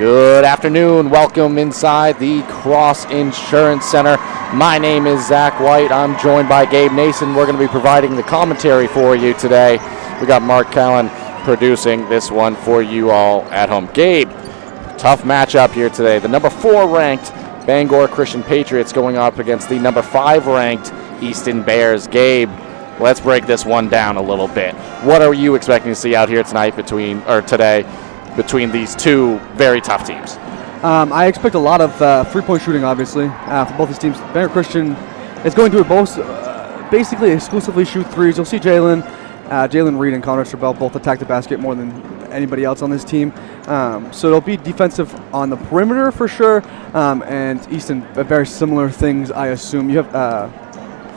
Good afternoon. Welcome inside the Cross Insurance Center. My name is Zach White. I'm joined by Gabe Nason. We're going to be providing the commentary for you today. We got Mark Callan producing this one for you all at home. Gabe, tough matchup here today. The number 4 ranked Bangor Christian Patriots going up against the number 5 ranked Easton Bears. Gabe, let's break this one down a little bit. What are you expecting to see out here today between these two very tough teams? I expect a lot of three-point shooting, obviously, for both these teams. Bangor Christian is going to both basically exclusively shoot threes. You'll see Jalen Reed and Connor Strabell both attack the basket more than anybody else on this team. So it'll be defensive on the perimeter for sure. And Easton, very similar things, I assume. You have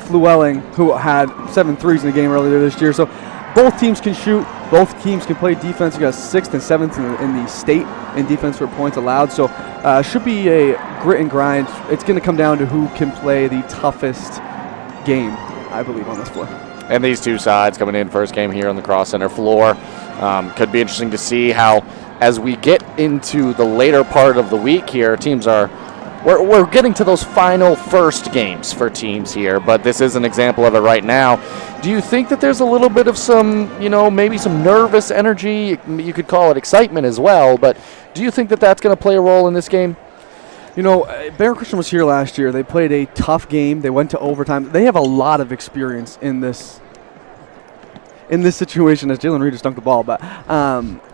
Flewelling, who had 7 threes in the game earlier this year. So both teams can shoot. Both teams can play defense. You got 6th and 7th in the state in defense for points allowed. So should be a grit and grind. It's going to come down to who can play the toughest game, I believe, on this floor. And these two sides coming in first game here on the Cross Center floor. Could be interesting to see how, as we get into the later part of the week here, teams are we're getting to those final first games for teams here, but this is an example of it right now. Do you think that there's a little bit of some, maybe some nervous energy? You could call it excitement as well, but do you think that that's going to play a role in this game? Bangor Christian was here last year. They played a tough game. They went to overtime. They have a lot of experience in this situation, as Jalen Reed just dunked the ball. But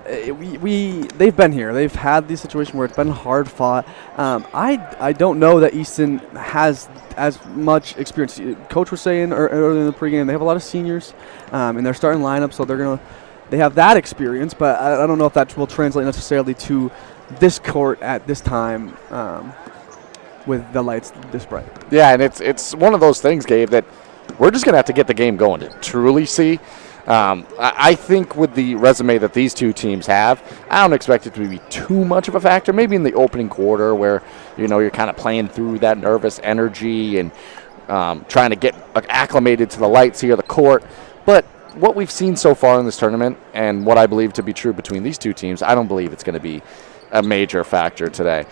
they've been here. They've had this situation where it's been hard fought. I don't know that Easton has as much experience. Coach was saying earlier in the pregame they have a lot of seniors in their starting lineup, so they have that experience. But I don't know if that will translate necessarily to this court at this time with the lights this bright. Yeah, and it's one of those things, Gabe, that we're just going to have to get the game going to truly see. I think with the resume that these two teams have, I don't expect it to be too much of a factor. Maybe in the opening quarter where, you're kind of playing through that nervous energy and trying to get acclimated to the lights here, the court. But what we've seen so far in this tournament and what I believe to be true between these two teams, I don't believe it's going to be a major factor today.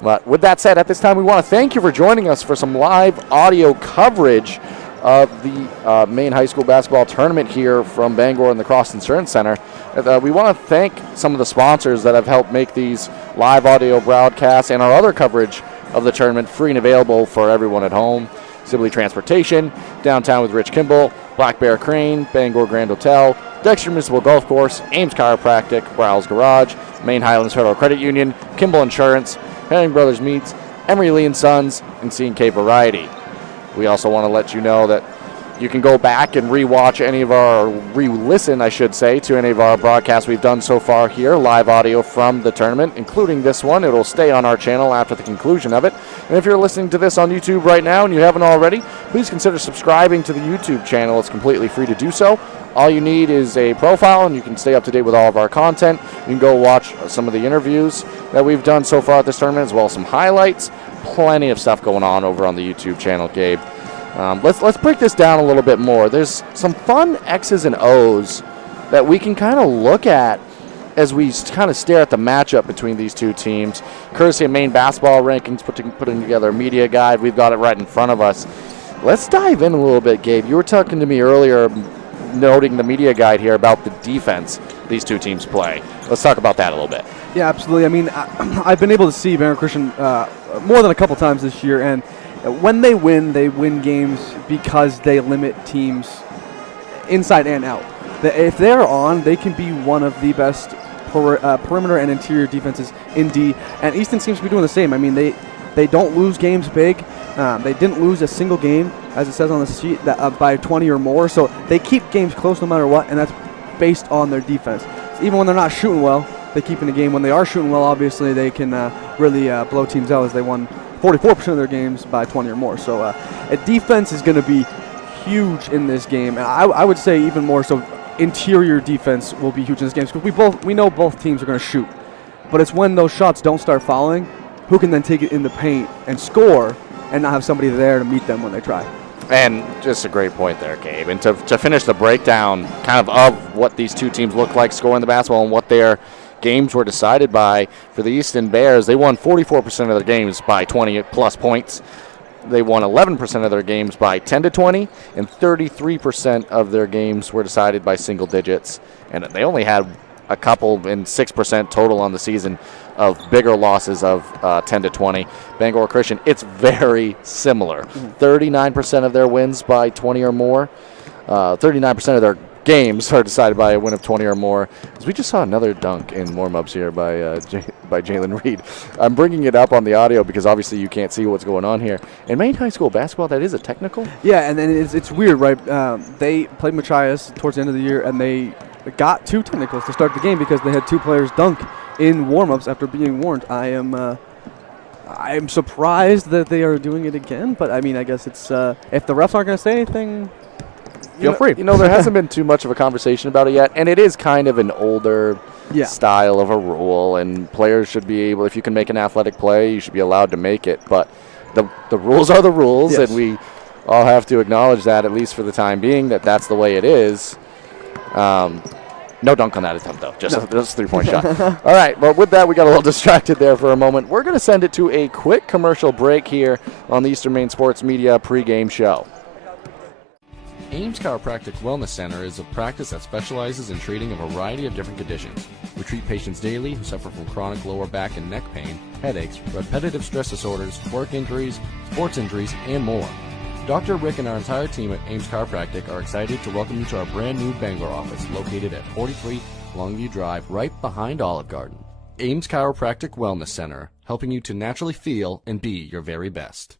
But with that said, at this time, we want to thank you for joining us for some live audio coverage of the main high school basketball tournament here from Bangor and the Cross Insurance Center. We want to thank some of the sponsors that have helped make these live audio broadcasts and our other coverage of the tournament free and available for everyone at home. Sibley Transportation, Downtown with Rich Kimball, Black Bear Crane, Bangor Grand Hotel, Dexter Municipal Golf Course, Ames Chiropractic, Browse Garage, Main Highlands Federal Credit Union, Kimball Insurance, Herring Brothers Meats, Emery Lee & Sons, and C&K Variety. We also want to let you know that you can go back and re-listen, I should say, to any of our broadcasts we've done so far here, live audio from the tournament, including this one. It'll stay on our channel after the conclusion of it. And if you're listening to this on YouTube right now and you haven't already, please consider subscribing to the YouTube channel. It's completely free to do so. All you need is a profile, and you can stay up to date with all of our content. You can go watch some of the interviews that we've done so far at this tournament, as well as some highlights. Plenty of stuff going on over on the YouTube channel, Gabe. Let's break this down a little bit more. There's some fun X's and O's that we can kind of look at as we kind of stare at the matchup between these two teams. Courtesy of Maine Basketball Rankings, putting together a media guide. We've got it right in front of us. Let's dive in a little bit, Gabe. You were talking to me earlier, noting the media guide here about the defense these two teams play. Let's talk about that a little bit. Yeah, absolutely. I mean, I've been able to see Bangor Christian more than a couple times this year, and when they win games because they limit teams inside and out. If they're on, they can be one of the best perimeter and interior defenses in D, and Easton seems to be doing the same. I mean, they don't lose games big. They didn't lose a single game, as it says on the sheet, by 20 or more, so they keep games close no matter what, and that's based on their defense. Even when they're not shooting well, they keep in the game. When they are shooting well, obviously, they can really blow teams out, as they won 44% of their games by 20 or more. So a defense is going to be huge in this game, and I would say even more so interior defense will be huge in this game, because we know both teams are going to shoot, but it's when those shots don't start falling, who can then take it in the paint and score and not have somebody there to meet them when they try. And just a great point there, Gabe. And to finish the breakdown kind of what these two teams look like scoring the basketball and what they're games were decided by, for the Easton Bears, they won 44% of their games by 20-plus points. They won 11% of their games by 10 to 20, and 33% of their games were decided by single digits. And they only had a couple in 6% total on the season of bigger losses of 10 to 20. Bangor Christian, it's very similar. 39% of their wins by 20 or more. 39% of their games are decided by a win of 20 or more. As we just saw another dunk in warm-ups here by Jalen Reed. I'm bringing it up on the audio because obviously you can't see what's going on here. In Maine High School basketball, that is a technical. Yeah, and then it's weird, right? They played Machias towards the end of the year, and they got 2 technicals to start the game because they had 2 players dunk in warm-ups after being warned. I am surprised that they are doing it again, but I mean, I guess it's if the refs aren't going to say anything, feel free. There hasn't been too much of a conversation about it yet, and it is kind of an older style of a rule, and players should be able, if you can make an athletic play, you should be allowed to make it. But the rules are the rules, yes. And we all have to acknowledge that, at least for the time being, that's the way it is. No dunk on that attempt, though. Just a 3-point shot. All right, well, with that, we got a little distracted there for a moment. We're going to send it to a quick commercial break here on the Eastern Maine Sports Media pregame show. Ames Chiropractic Wellness Center is a practice that specializes in treating a variety of different conditions. We treat patients daily who suffer from chronic lower back and neck pain, headaches, repetitive stress disorders, work injuries, sports injuries, and more. Dr. Rick and our entire team at Ames Chiropractic are excited to welcome you to our brand new Bangor office located at 43 Longview Drive, right behind Olive Garden. Ames Chiropractic Wellness Center, helping you to naturally feel and be your very best.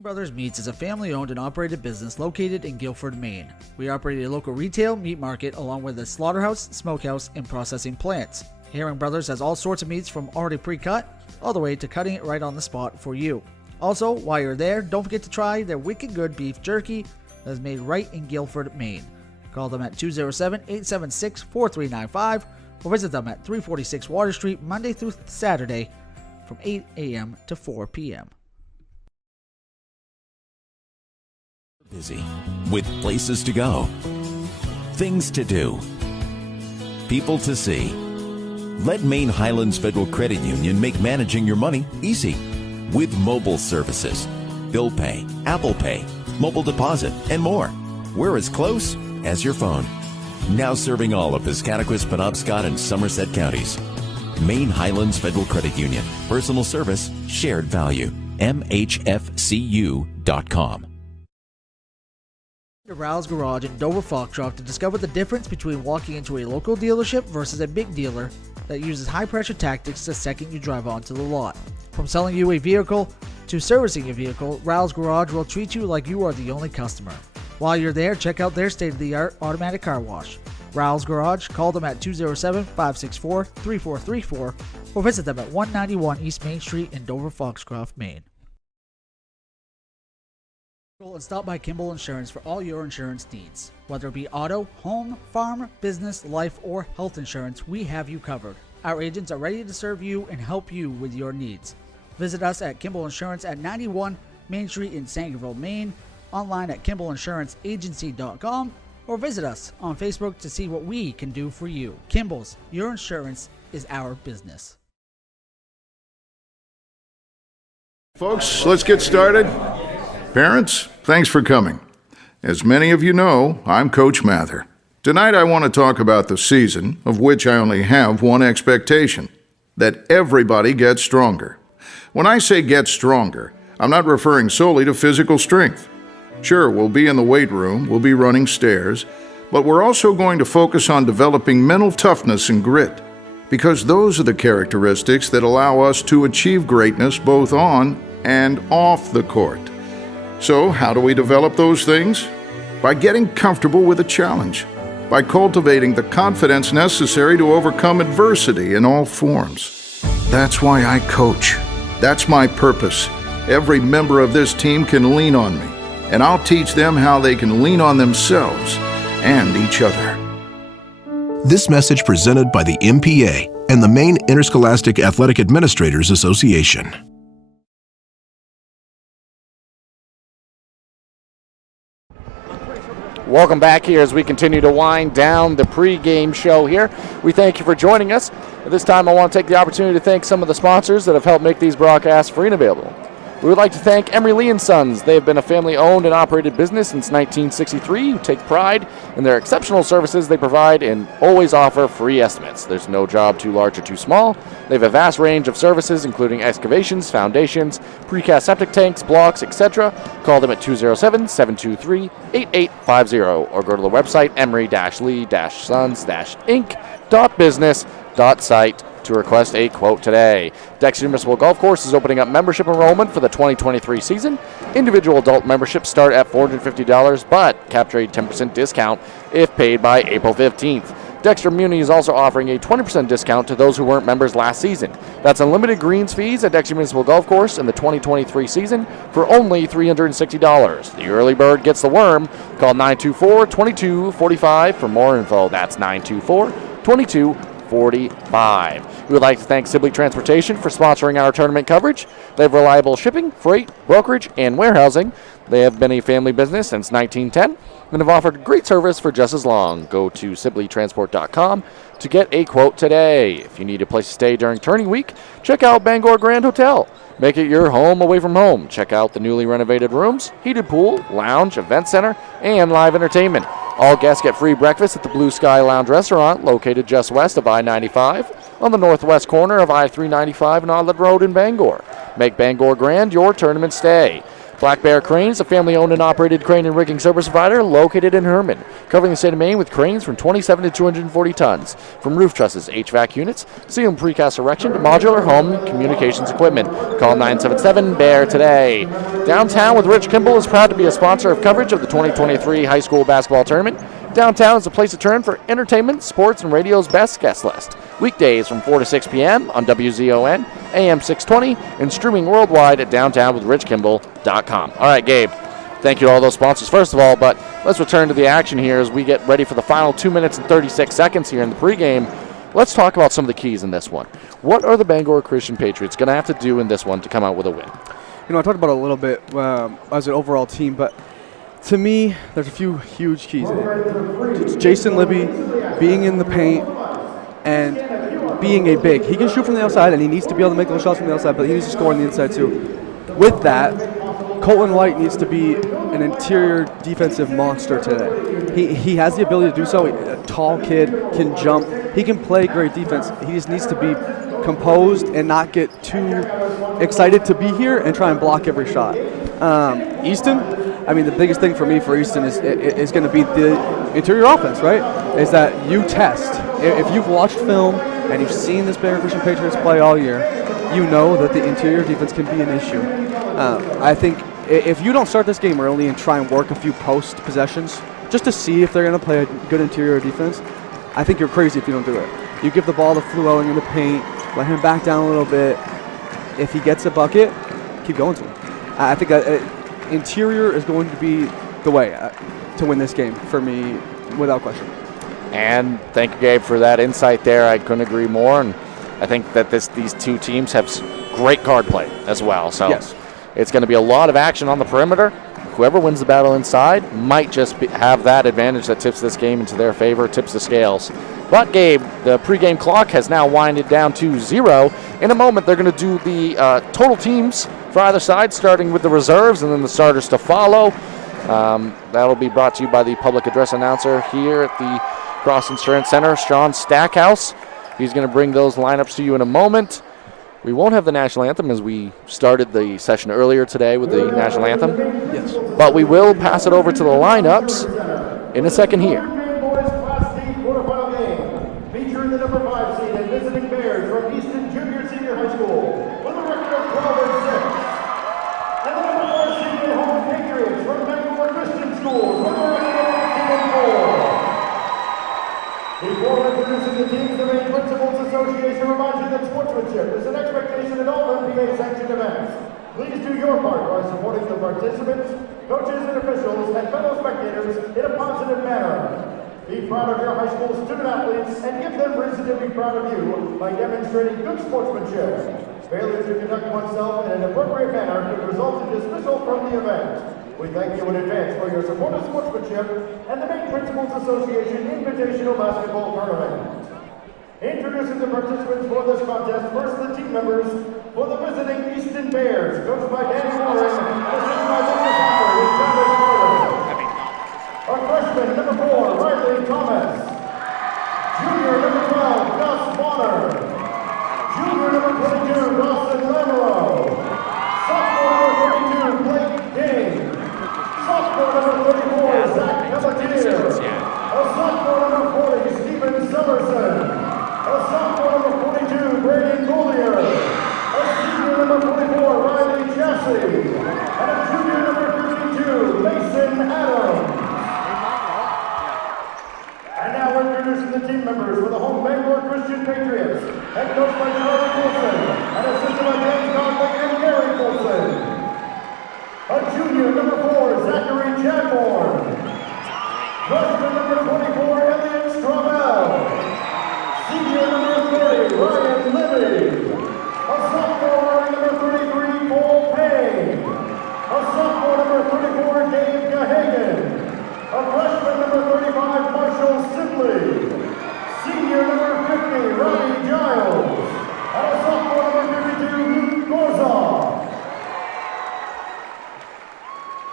Brothers Meats is a family-owned and operated business located in Guilford, Maine. We operate a local retail meat market along with a slaughterhouse, smokehouse, and processing plants. Herring Brothers has all sorts of meats from already pre-cut all the way to cutting it right on the spot for you. Also, while you're there, don't forget to try their wicked good beef jerky that is made right in Guilford, Maine. Call them at 207-876-4395 or visit them at 346 Water Street Monday through Saturday from 8 a.m. to 4 p.m. Busy with places to go, things to do, people to see. Let Maine Highlands Federal Credit Union make managing your money easy with mobile services, bill pay, Apple Pay, mobile deposit, and more. We're as close as your phone. Now serving all of Piscataquis, Penobscot, and Somerset counties. Maine Highlands Federal Credit Union. Personal service, shared value. MHFCU.com. To Rouse Garage in Dover Foxtrot to discover the difference between walking into a local dealership versus a big dealer that uses high-pressure tactics the second you drive onto the lot. From selling you a vehicle to servicing your vehicle, Rouse Garage will treat you like you are the only customer. While you're there, check out their state-of-the-art automatic car wash. Rouse Garage, call them at 207-564-3434 or visit them at 191 East Main Street in Dover Foxcroft, Maine. And stop by Kimball Insurance for all your insurance needs. Whether it be auto, home, farm, business, life, or health insurance, we have you covered. Our agents are ready to serve you and help you with your needs. Visit us at Kimball Insurance at 91 Main Street in Sangerville, Maine, online at KimballInsuranceAgency.com, or visit us on Facebook to see what we can do for you. Kimball's, your insurance is our business. Folks, let's get started. Parents, thanks for coming. As many of you know, I'm Coach Mather. Tonight I want to talk about the season, of which I only have one expectation: that everybody gets stronger. When I say get stronger, I'm not referring solely to physical strength. Sure, we'll be in the weight room, we'll be running stairs, but we're also going to focus on developing mental toughness and grit, because those are the characteristics that allow us to achieve greatness both on and off the court. So, how do we develop those things? By getting comfortable with a challenge, by cultivating the confidence necessary to overcome adversity in all forms. That's why I coach. That's my purpose. Every member of this team can lean on me, and I'll teach them how they can lean on themselves and each other. This message presented by the MPA and the Maine Interscholastic Athletic Administrators Association. Welcome back here as we continue to wind down the pregame show here. We thank you for joining us. At this time, I want to take the opportunity to thank some of the sponsors that have helped make these broadcasts free and available. We would like to thank Emery Lee & Sons. They have been a family-owned and operated business since 1963 who take pride in their exceptional services they provide and always offer free estimates. There's no job too large or too small. They have a vast range of services, including excavations, foundations, precast septic tanks, blocks, etc. Call them at 207-723-8850 or go to the website emery-lee-sons-inc.business.site to request a quote today. Dexter Municipal Golf Course is opening up membership enrollment for the 2023 season. Individual adult memberships start at $450, but capture a 10% discount if paid by April 15th. Dexter Muni is also offering a 20% discount to those who weren't members last season. That's unlimited greens fees at Dexter Municipal Golf Course in the 2023 season for only $360. The early bird gets the worm. Call 924-2245 for more info. That's 924-2245. We would like to thank Sibley Transportation for sponsoring our tournament coverage. They have reliable shipping, freight, brokerage, and warehousing. They have been a family business since 1910 and have offered great service for just as long. Go to sibleytransport.com to get a quote today. If you need a place to stay during tourney week, check out Bangor Grand Hotel. Make it your home away from home. Check out the newly renovated rooms, heated pool, lounge, event center, and live entertainment. All guests get free breakfast at the Blue Sky Lounge restaurant located just west of I-95 on the northwest corner of I-395 and Outlet Road in Bangor. Make Bangor Grand your tournament stay. Black Bear Cranes, a family-owned and operated crane and rigging service provider located in Herman, covering the state of Maine with cranes from 27 to 240 tons. From roof trusses, HVAC units, steel and precast erection to modular home communications equipment. Call 977-BEAR today. Downtown with Rich Kimball is proud to be a sponsor of coverage of the 2023 high school basketball tournament. Downtown is a place to turn for entertainment, sports, and radio's best guest list. Weekdays from 4 to 6 p.m. on WZON, AM 620, and streaming worldwide at downtownwithrichkimball.com. All right, Gabe, thank you to all those sponsors, first of all, but let's return to the action here as we get ready for the final 2 minutes and 36 seconds here in the pregame. Let's talk about some of the keys in this one. What are the Bangor Christian Patriots going to have to do in this one to come out with a win? You know, I talked about it a little bit as an overall team, but to me, there's a few huge keys. It's Jason Libby being in the paint and being a big. He can shoot from the outside, and he needs to be able to make those shots from the outside, but he needs to score on the inside too. With that, Colton White needs to be an interior defensive monster today. He has the ability to do so. A tall kid, can jump. He can play great defense. He just needs to be composed and not get too excited to be here and try and block every shot. Easton, I mean, the biggest thing for me for Easton is going to be the interior offense, right? Is that you test. If you've watched film and you've seen this Bangor Christian Patriots play all year, you know that the interior defense can be an issue. I think if you don't start this game early and try and work a few post possessions just to see if they're going to play a good interior defense, I think you're crazy if you don't do it. You give the ball to Fluelling in the paint, let him back down a little bit. If he gets a bucket, keep going to him. I think interior is going to be the way to win this game for me, without question. And thank you, Gabe, for that insight there. I couldn't agree more. And I think that these two teams have great card play as well. So yes, it's going to be a lot of action on the perimeter. Whoever wins the battle inside might just have that advantage that tips this game into their favor, tips the scales. But, Gabe, the pregame clock has now winded down to 0. In a moment, they're going to do the total teams for either side, starting with the reserves and then the starters to follow. That'll be brought to you by the public address announcer here at the Cross Insurance Center, Sean Stackhouse. He's going to bring those lineups to you in a moment. We won't have the national anthem as we started the session earlier today with the national anthem. Yes. But we will pass it over to the lineups in a second here. Class D quarterfinal game featuring the number 5 seed and visiting Bears from Easton Junior Senior High School with a record of 12-6. And the number 4 seed and home Patriots from Bangor Christian Schools with a record of 18-4. Before introducing the teams, the Maine Principals Association reminds you that sportsmanship is an expectation in all NBA-sanctioned events. Please do your part by supporting the participants, coaches and officials, and fellow spectators in a positive manner. Be proud of your high school student athletes and give them reason to be proud of you by demonstrating good sportsmanship. Failure to conduct oneself in an appropriate manner could result in dismissal from the event. We thank you in advance for your support of sportsmanship and the Maine Principals Association Invitational Basketball Tournament. Introducing the participants for this contest, first the team members for the visiting Easton Bears, coached by Danny Warren and assisted by Lucas Hopper with Travis Carter. Our freshman, number 4, Riley Thomas. Junior, number 12, Gus Bonner. Junior, number 22, Dawson Lamoureux. Sophomore, number 32, Blake King. Sophomore, number 34, Zach Pelletier. A sophomore, number 40, Stephen Summerson. A sophomore, number 42, Brady Goulier. A senior, number 44, Riley Chassie. And a junior, number 52, Mason Adams. And now we're introducing the team members for the home Bangor Christian Patriots, head coached by Charlie Wilson and assisted by James Godley and Gary Wilson. A junior, number 4, Zachary Chadbourne. Freshman, number 24, Elliot Strobel. Senior, number 30, Ryan Libby. A sophomore, number 33, Cole Payne. A sophomore, number 34, Dave Gahagan. A freshman, number 35, Marshall Sibley. Senior, number 50, Robbie Giles. And a sophomore, number 52, Luke Gorza.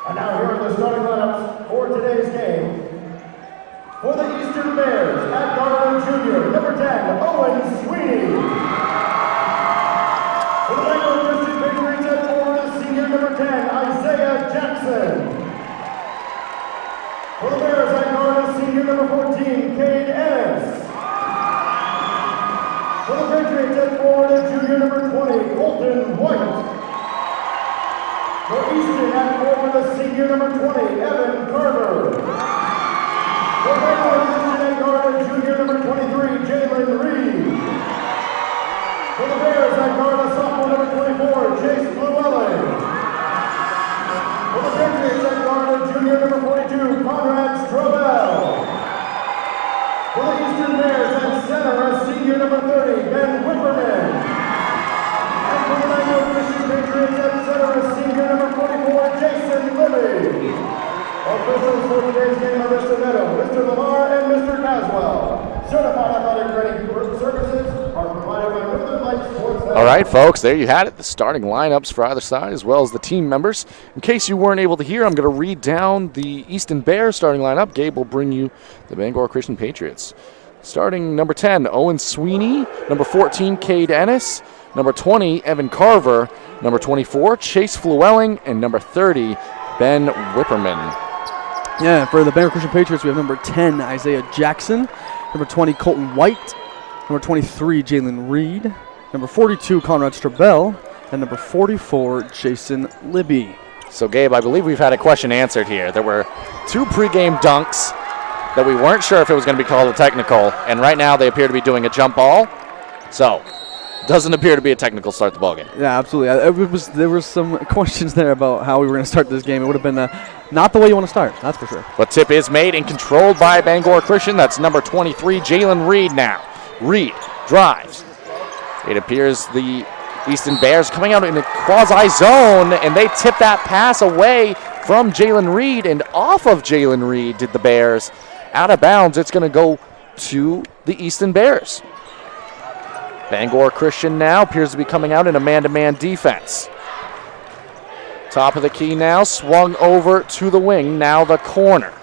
And now here are the starting lineups for today's game. For the Eastern Bears, at guard junior, number 10, Owen Sweeney. For the Bangor Christian Patriots at 4, the senior, number 10, Isaiah Jackson. For the Bears at guard, senior number 14, Cade Ennis. For the Patriots at 4, the junior number 20, Colton White. For Easton at 4, the senior number 20, Evan Carter. For Bangor Christian at guard, junior number 23, Jalen Reed. For the Bears at guard, sophomore number 24, Chase Llewellyn. For the Patriots at guard, junior number 42, Conrad Strobel. For the Eastern Bears at center, senior number 30, Ben Whipperman. And for the Bangor Christian Patriots at center, senior number 44, Jason Libby. Officials for today's game are Mr. Neto, Mr. Lamar, and Mr. Caswell. Certified athletic training services are provided by Northern Lights Sports. All right, folks, there you had it. The starting lineups for either side as well as the team members. In case you weren't able to hear, I'm going to read down the Easton Bears starting lineup. Gabe will bring you the Bangor Christian Patriots. Starting number 10, Owen Sweeney. Number 14, Cade Ennis. Number 20, Evan Carver. Number 24, Chase Llewellyn. And number 30, Ben Whipperman. Yeah, for the Bangor Christian Patriots, we have number 10, Isaiah Jackson. Number 20, Colton White. Number 23, Jalen Reed. Number 42, Conrad Strobel. And number 44, Jason Libby. So, Gabe, I believe we've had a question answered here. There were 2 pregame dunks that we weren't sure if it was going to be called a technical, and right now they appear to be doing a jump ball. So, doesn't appear to be a technical start the ballgame. Yeah, absolutely. There were some questions there about how we were going to start this game. It would have been not the way you want to start, that's for sure. But tip is made and controlled by Bangor Christian. That's number 23, Jalen Reed now. Reed drives. It appears the Easton Bears coming out in a quasi-zone, and they tip that pass away from Jalen Reed, and off of Jalen Reed did the Bears. Out of bounds, it's going to go to the Easton Bears. Bangor Christian now appears to be coming out in a man-to-man defense. Top of the key now, swung over to the wing, now the corner.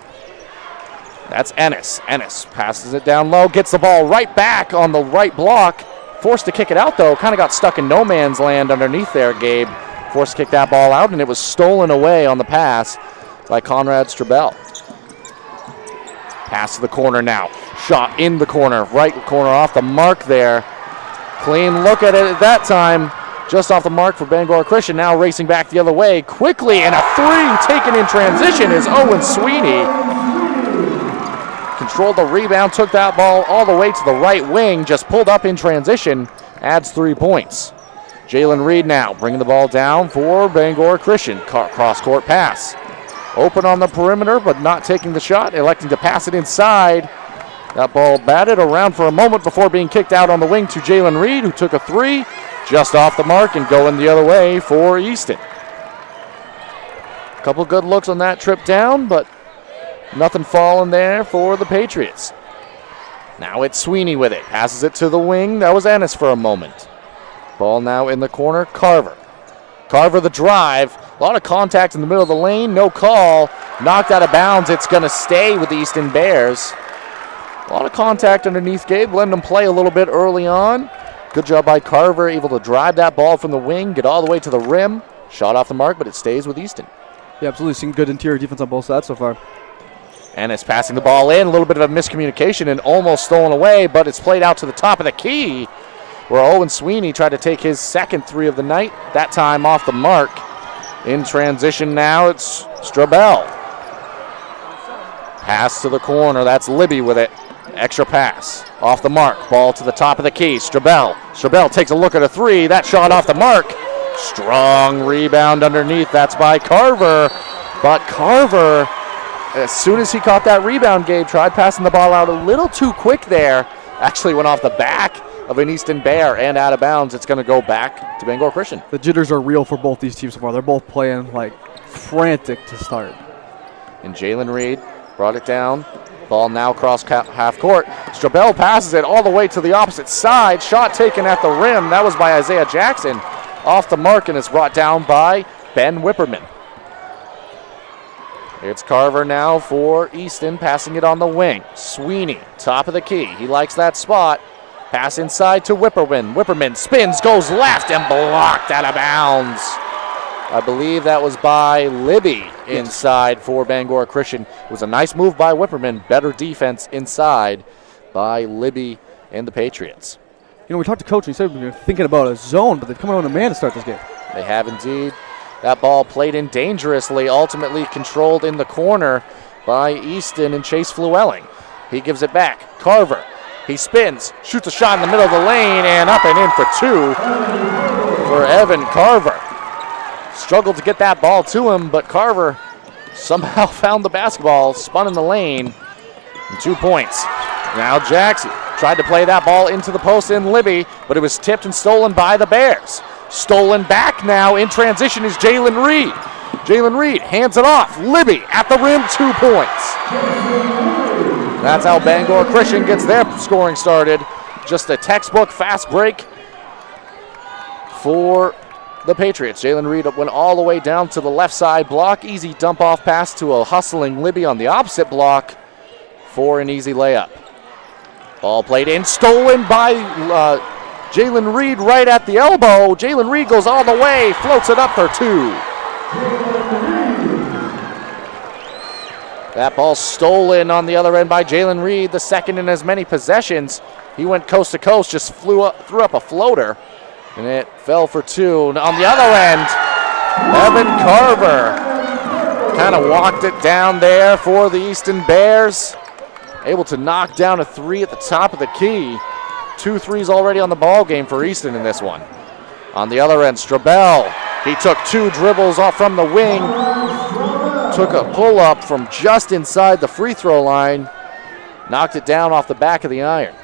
That's Ennis. Ennis passes it down low, gets the ball right back on the right block. Forced to kick it out, though. Kind of got stuck in no man's land underneath there, Gabe. Forced to kick that ball out, and it was stolen away on the pass by Conrad Strobel. Pass to the corner now. Shot in the corner, right corner off the mark there. Clean look at it at that time. Just off the mark for Bangor Christian. Now racing back the other way quickly, and a 3 taken in transition is Owen Sweeney. Controlled the rebound, took that ball all the way to the right wing, just pulled up in transition, adds 3 points. Jalen Reed now bringing the ball down for Bangor Christian. Cross-court pass. Open on the perimeter, but not taking the shot, electing to pass it inside. That ball batted around for a moment before being kicked out on the wing to Jalen Reed, who took a 3 just off the mark and going the other way for Easton. Couple good looks on that trip down, but nothing falling there for the Patriots. Now it's Sweeney with it. Passes it to the wing. That was Ennis for a moment. Ball now in the corner. Carver. Carver the drive. A lot of contact in the middle of the lane. No call. Knocked out of bounds. It's going to stay with the Easton Bears. A lot of contact underneath Gabe. Letting them play a little bit early on. Good job by Carver. Able to drive that ball from the wing. Get all the way to the rim. Shot off the mark, but it stays with Easton. Yeah, absolutely. Seen good interior defense on both sides so far. Ennis passing the ball in. A little bit of a miscommunication and almost stolen away, but it's played out to the top of the key where Owen Sweeney tried to take his second three of the night. That time off the mark. In transition now, it's Strabel. Pass to the corner. That's Libby with it. Extra pass. Off the mark. Ball to the top of the key. Strabel. Strabel takes a look at a three. That shot off the mark. Strong rebound underneath. That's by Carver. But Carver, as soon as he caught that rebound, Gabe tried passing the ball out a little too quick there. Actually went off the back of an Easton Bear and out of bounds. It's going to go back to Bangor Christian. The jitters are real for both these teams so far. They're both playing like frantic to start. And Jalen Reed brought it down. Ball now across half court. Strabel passes it all the way to the opposite side. Shot taken at the rim. That was by Isaiah Jackson. Off the mark, and it's brought down by Ben Whipperman. It's Carver now for Easton, passing it on the wing. Sweeney, top of the key. He likes that spot. Pass inside to Whipperman. Whipperman spins, goes left, and blocked out of bounds. I believe that was by Libby inside for Bangor Christian. It was a nice move by Whipperman. Better defense inside by Libby and the Patriots. You know, we talked to Coach, and he said we were thinking about a zone, but they've come out on a man to start this game. They have indeed. That ball played in dangerously, ultimately controlled in the corner by Easton and Chase Flewelling. He gives it back. Carver. He spins, shoots a shot in the middle of the lane, and up and in for two for Evan Carver. Struggled to get that ball to him, but Carver somehow found the basketball, spun in the lane, and 2 points. Now Jackson tried to play that ball into the post in Libby, but it was tipped and stolen by the Bears. Stolen back now in transition is Jalen Reed. Jalen Reed hands it off. Libby at the rim, 2 points. That's how Bangor Christian gets their scoring started. Just a textbook fast break for the Patriots. Jalen Reed went all the way down to the left side block. Easy dump off pass to a hustling Libby on the opposite block for an easy layup. Ball played in, stolen by Jalen Reed right at the elbow. Jalen Reed goes all the way, floats it up for two. That ball stolen on the other end by Jalen Reed, the second in as many possessions. He went coast to coast, just threw up a floater, and it fell for two. And on the other end, Evan Carver kind of walked it down there for the Easton Bears. Able to knock down a three at the top of the key. 2 threes already on the ball game for Easton in this one. On the other end, Strabel. He took 2 dribbles off from the wing. Took a pull-up from just inside the free throw line. Knocked it down off the back of the iron.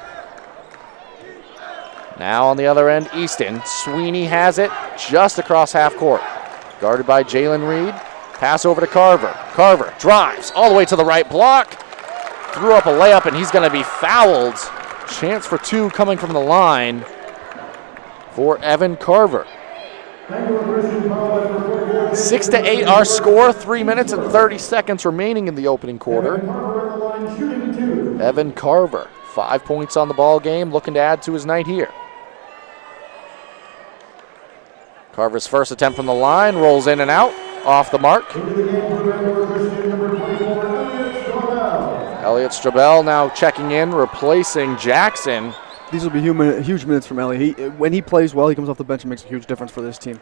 Now on the other end, Easton. Sweeney has it just across half court. Guarded by Jalen Reed. Pass over to Carver. Carver drives all the way to the right block. Threw up a layup, and he's going to be fouled. Chance for 2 coming from the line for Evan Carver. 6-8 our score. 3 minutes and 30 seconds remaining in the opening quarter. Evan Carver, 5 points on the ball game, looking to add to his night here. Carver's first attempt from the line, rolls in and out, off the mark. Elliot Strabel now checking in, replacing Jackson. These will be huge minutes from Elliot. When he plays well, he comes off the bench and makes a huge difference for this team.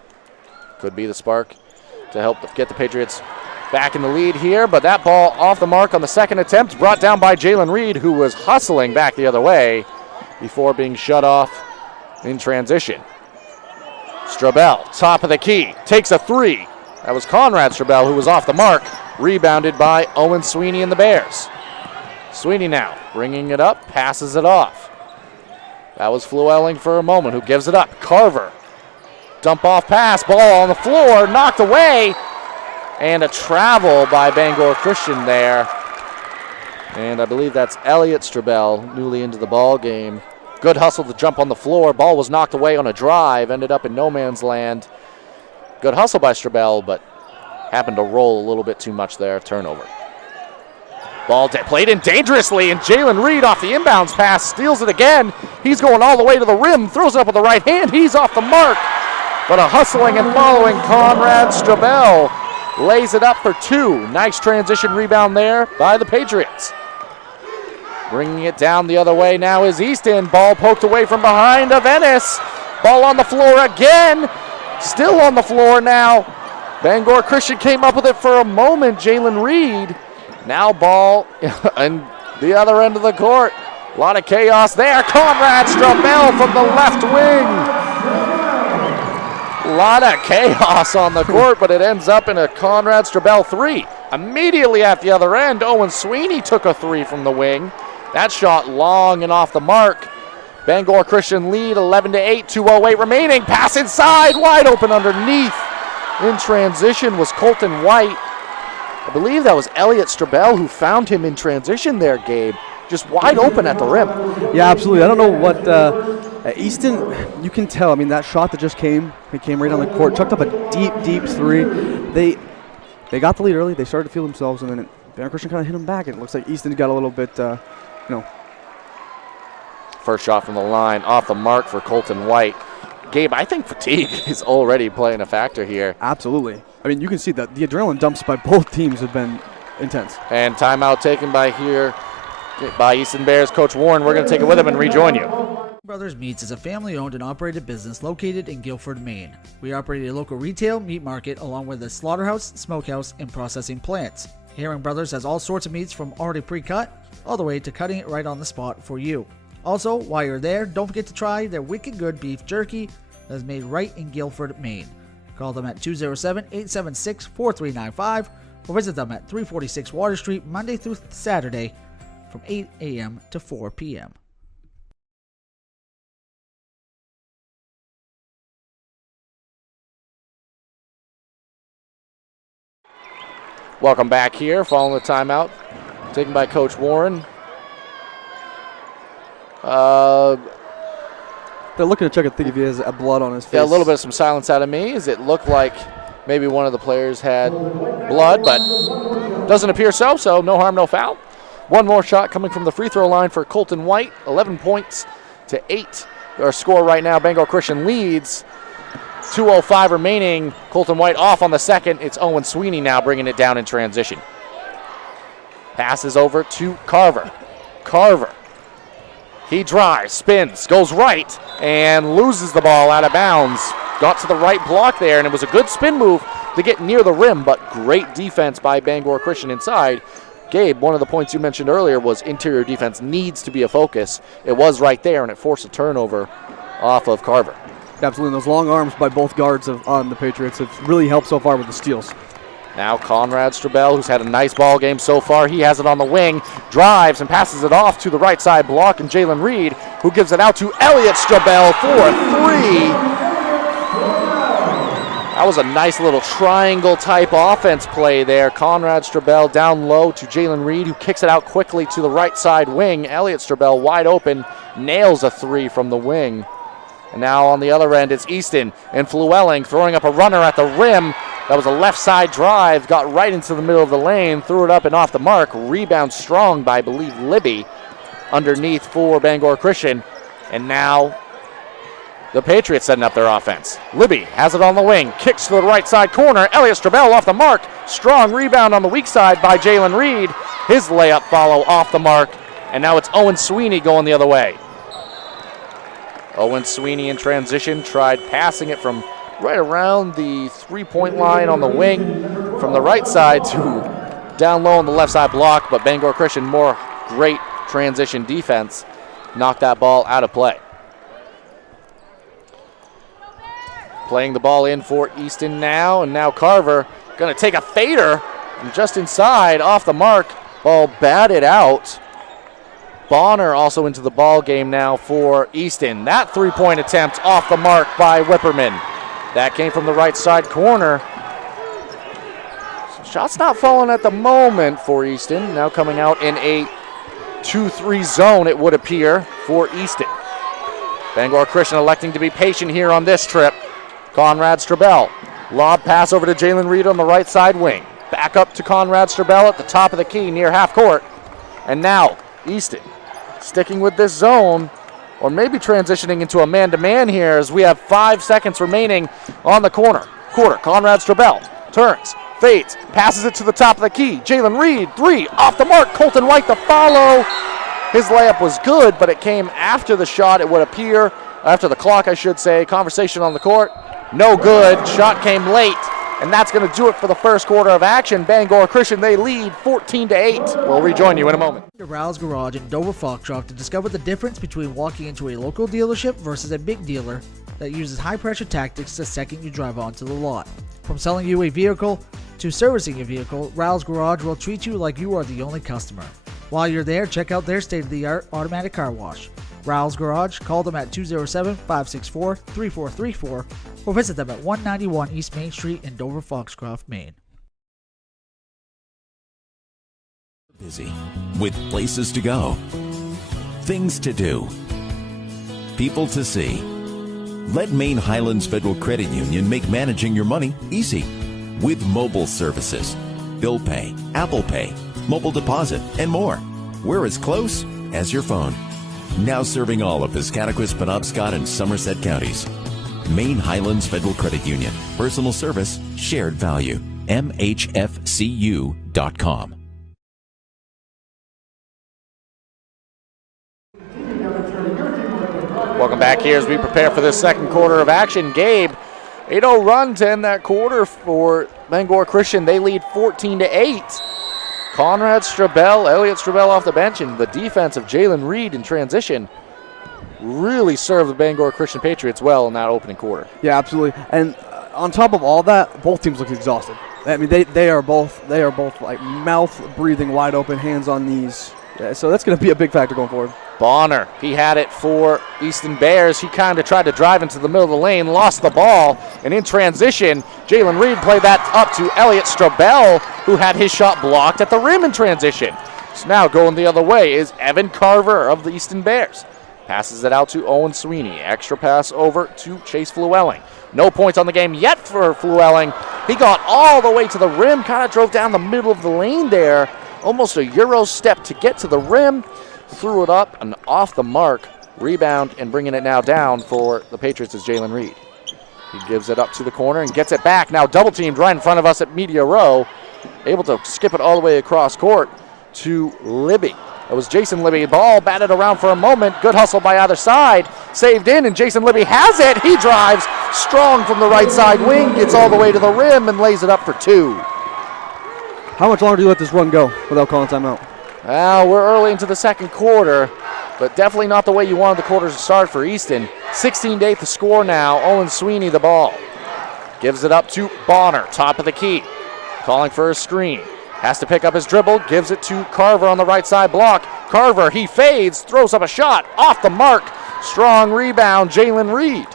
Could be the spark to help get the Patriots back in the lead here, but that ball off the mark on the second attempt, brought down by Jalen Reed, who was hustling back the other way before being shut off in transition. Strabel, top of the key, takes a 3. That was Conrad Strabel, who was off the mark, rebounded by Owen Sweeney and the Bears. Sweeney now bringing it up, passes it off. That was Flewelling for a moment, who gives it up. Carver, dump off pass, ball on the floor, knocked away. And a travel by Bangor Christian there. And I believe that's Elliot Strabel, newly into the ball game. Good hustle to jump on the floor. Ball was knocked away on a drive, ended up in no man's land. Good hustle by Strabel, but happened to roll a little bit too much there. Turnover. Ball played in dangerously, and Jalen Reed off the inbounds pass steals it again. He's going all the way to the rim, throws it up with the right hand. He's off the mark. But a hustling and following Conrad Strabel lays it up for 2. Nice transition rebound there by the Patriots. Bringing it down the other way now is Easton. Ball poked away from behind of Ennis. Ball on the floor again. Still on the floor now. Bangor Christian came up with it for a moment. Jalen Reed. Now ball on the other end of the court. A lot of chaos there. Conrad Strabel from the left wing. A lot of chaos on the court, but it ends up in a Conrad Strabel 3. Immediately at the other end, Owen Sweeney took a 3 from the wing. That shot long and off the mark. Bangor Christian lead 11-8, 2:08 remaining. Pass inside, wide open underneath. In transition was Colton White. I believe that was Elliot Strabel who found him in transition there, Gabe. Just wide open at the rim. Yeah, absolutely. I don't know what Easton, you can tell. I mean, that shot that just came, it came right on the court, chucked up a deep, deep 3. They got the lead early. They started to feel themselves, and then Bangor Christian kind of hit them back. And it looks like Easton got a little bit, First shot from the line, off the mark for Colton White. Gabe, I think fatigue is already playing a factor here. Absolutely. I mean, you can see that the adrenaline dumps by both teams have been intense. And timeout taken by Easton Bears Coach Warren. We're going to take it with him and rejoin you. Brothers Meats is a family-owned and operated business located in Guilford, Maine. We operate a local retail meat market along with a slaughterhouse, smokehouse, and processing plants. Herring Brothers has all sorts of meats from already pre-cut all the way to cutting it right on the spot for you. Also, while you're there, don't forget to try their wicked good beef jerky that is made right in Guilford, Maine. Call them at 207-876-4395 or visit them at 346 Water Street Monday through Saturday from 8 a.m. to 4 p.m. Welcome back here following the timeout taken by Coach Warren. They're looking to check and think if he has a blood on his face. Yeah, a little bit of some silence out of me as it looked like maybe one of the players had blood, but doesn't appear so, so no harm, no foul. One more shot coming from the free throw line for Colton White, 11 points to 8. Our score right now, Bangor Christian leads. 2:05 remaining. Colton White off on the second. It's Owen Sweeney now bringing it down in transition. Passes over to Carver. Carver. He drives, spins, goes right, and loses the ball out of bounds. Got to the right block there, and it was a good spin move to get near the rim, but great defense by Bangor Christian inside. Gabe, one of the points you mentioned earlier was interior defense needs to be a focus. It was right there, and it forced a turnover off of Carver. Absolutely. Those long arms by both guards on the Patriots have really helped so far with the steals. Now Conrad Strabel, who's had a nice ball game so far. He has it on the wing, drives and passes it off to the right side block, and Jalen Reed, who gives it out to Elliot Strabel for 3. That was a nice little triangle type offense play there. Conrad Strabel down low to Jalen Reed, who kicks it out quickly to the right side wing. Elliot Strabel wide open, nails a 3 from the wing. And now on the other end, it's Easton and Flewelling throwing up a runner at the rim. That was a left side drive, got right into the middle of the lane, threw it up and off the mark. Rebound strong by, I believe, Libby underneath for Bangor Christian. And now the Patriots setting up their offense. Libby has it on the wing, kicks to the right side corner. Elliot Strabel off the mark. Strong rebound on the weak side by Jalen Reed. His layup follow off the mark. And now it's Owen Sweeney going the other way. Owen Sweeney in transition, tried passing it from right around the three-point line on the wing from the right side to down low on the left side block, but Bangor Christian, more great transition defense, knocked that ball out of play. Playing the ball in for Easton now, and now Carver going to take a fader and just inside, off the mark, ball batted out. Bonner also into the ball game now for Easton. That three-point attempt off the mark by Whipperman. That came from the right side corner. Shot's not falling at the moment for Easton. Now coming out in a 2-3 zone, it would appear, for Easton. Bangor Christian electing to be patient here on this trip. Conrad Strabel. Lob pass over to Jalen Reed on the right side wing. Back up to Conrad Strabel at the top of the key near half court. And now Easton sticking with this zone, or maybe transitioning into a man-to-man here as we have 5 seconds remaining on the quarter. Conrad Strabel turns, fades, passes it to the top of the key. Jalen Reed, 3, off the mark. Colton White to follow. His layup was good, but it came after the shot, it would appear. After the clock, I should say. Conversation on the court. No good. Shot came late. And that's going to do it for the first quarter of action. Bangor Christian, they lead 14-8. We'll rejoin you in a moment. To Rouse Garage in Dover Foxcroft to discover the difference between walking into a local dealership versus a big dealer that uses high-pressure tactics the second you drive onto the lot. From selling you a vehicle to servicing a vehicle, Rouse Garage will treat you like you are the only customer. While you're there, check out their state-of-the-art automatic car wash. Rouse Garage, call them at 207-564-3434 or visit them at 191 East Main Street in Dover Foxcroft, Maine. Busy with places to go, things to do, people to see. Let Maine Highlands Federal Credit Union make managing your money easy with mobile services, bill pay, Apple Pay, mobile deposit, and more. We're as close as your phone. Now serving all of Piscataquis, Penobscot, and Somerset counties. Maine Highlands Federal Credit Union. Personal service, shared value. MHFCU.com. Welcome back here as we prepare for this second quarter of action. Gabe, 8-0 run to end that quarter for Bangor Christian. They lead 14-8. Conrad Strabel, Elliot Strabel off the bench, and the defense of Jalen Reed in transition really served the Bangor Christian Patriots well in that opening quarter. Yeah, absolutely. And on top of all that, both teams look exhausted. I mean, they are both like mouth breathing wide open, hands on knees. Yeah, so that's going to be a big factor going forward. Bonner, he had it for Easton Bears. He kind of tried to drive into the middle of the lane, lost the ball, and in transition, Jalen Reed played that up to Elliot Strabel, who had his shot blocked at the rim in transition. So now going the other way is Evan Carver of the Easton Bears. Passes it out to Owen Sweeney. Extra pass over to Chase Flewelling. No points on the game yet for Flewelling. He got all the way to the rim, kind of drove down the middle of the lane there. Almost a Euro step to get to the rim. Threw it up and off the mark. Rebound and bringing it now down for the Patriots is Jalen Reed. He gives it up to the corner and gets it back. Now double teamed right in front of us at media row. Able to skip it all the way across court to Libby. It was Jason Libby. Ball batted around for a moment. Good hustle by either side. Saved in, and Jason Libby has it. He drives strong from the right side wing. Gets all the way to the rim and lays it up for 2. How much longer do you let this run go without calling timeout? Well, we're early into the second quarter, but definitely not the way you wanted the quarters to start for Easton. 16-8 the score now. Owen Sweeney the ball. Gives it up to Bonner, top of the key. Calling for a screen. Has to pick up his dribble, gives it to Carver on the right side block. Carver, he fades, throws up a shot, off the mark. Strong rebound, Jalen Reed.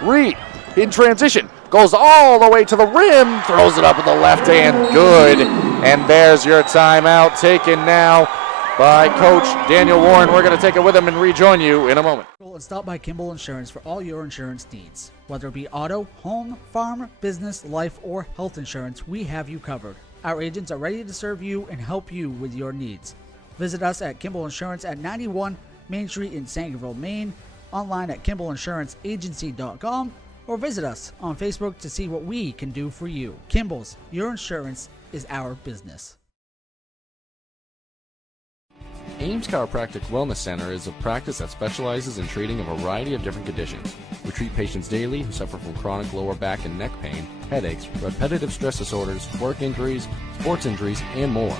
Reed in transition, goes all the way to the rim, throws it up with the left hand, good. And there's your timeout taken now by Coach Daniel Warren. We're going to take it with him and rejoin you in a moment. And stop by Kimball Insurance for all your insurance needs. Whether it be auto, home, farm, business, life, or health insurance, we have you covered. Our agents are ready to serve you and help you with your needs. Visit us at Kimball Insurance at 91 Main Street in Sangerville, Maine, online at KimballInsuranceAgency.com, or visit us on Facebook to see what we can do for you. Kimball's, your insurance is our business. Ames Chiropractic Wellness Center is a practice that specializes in treating a variety of different conditions. We treat patients daily who suffer from chronic lower back and neck pain, headaches, repetitive stress disorders, work injuries, sports injuries, and more.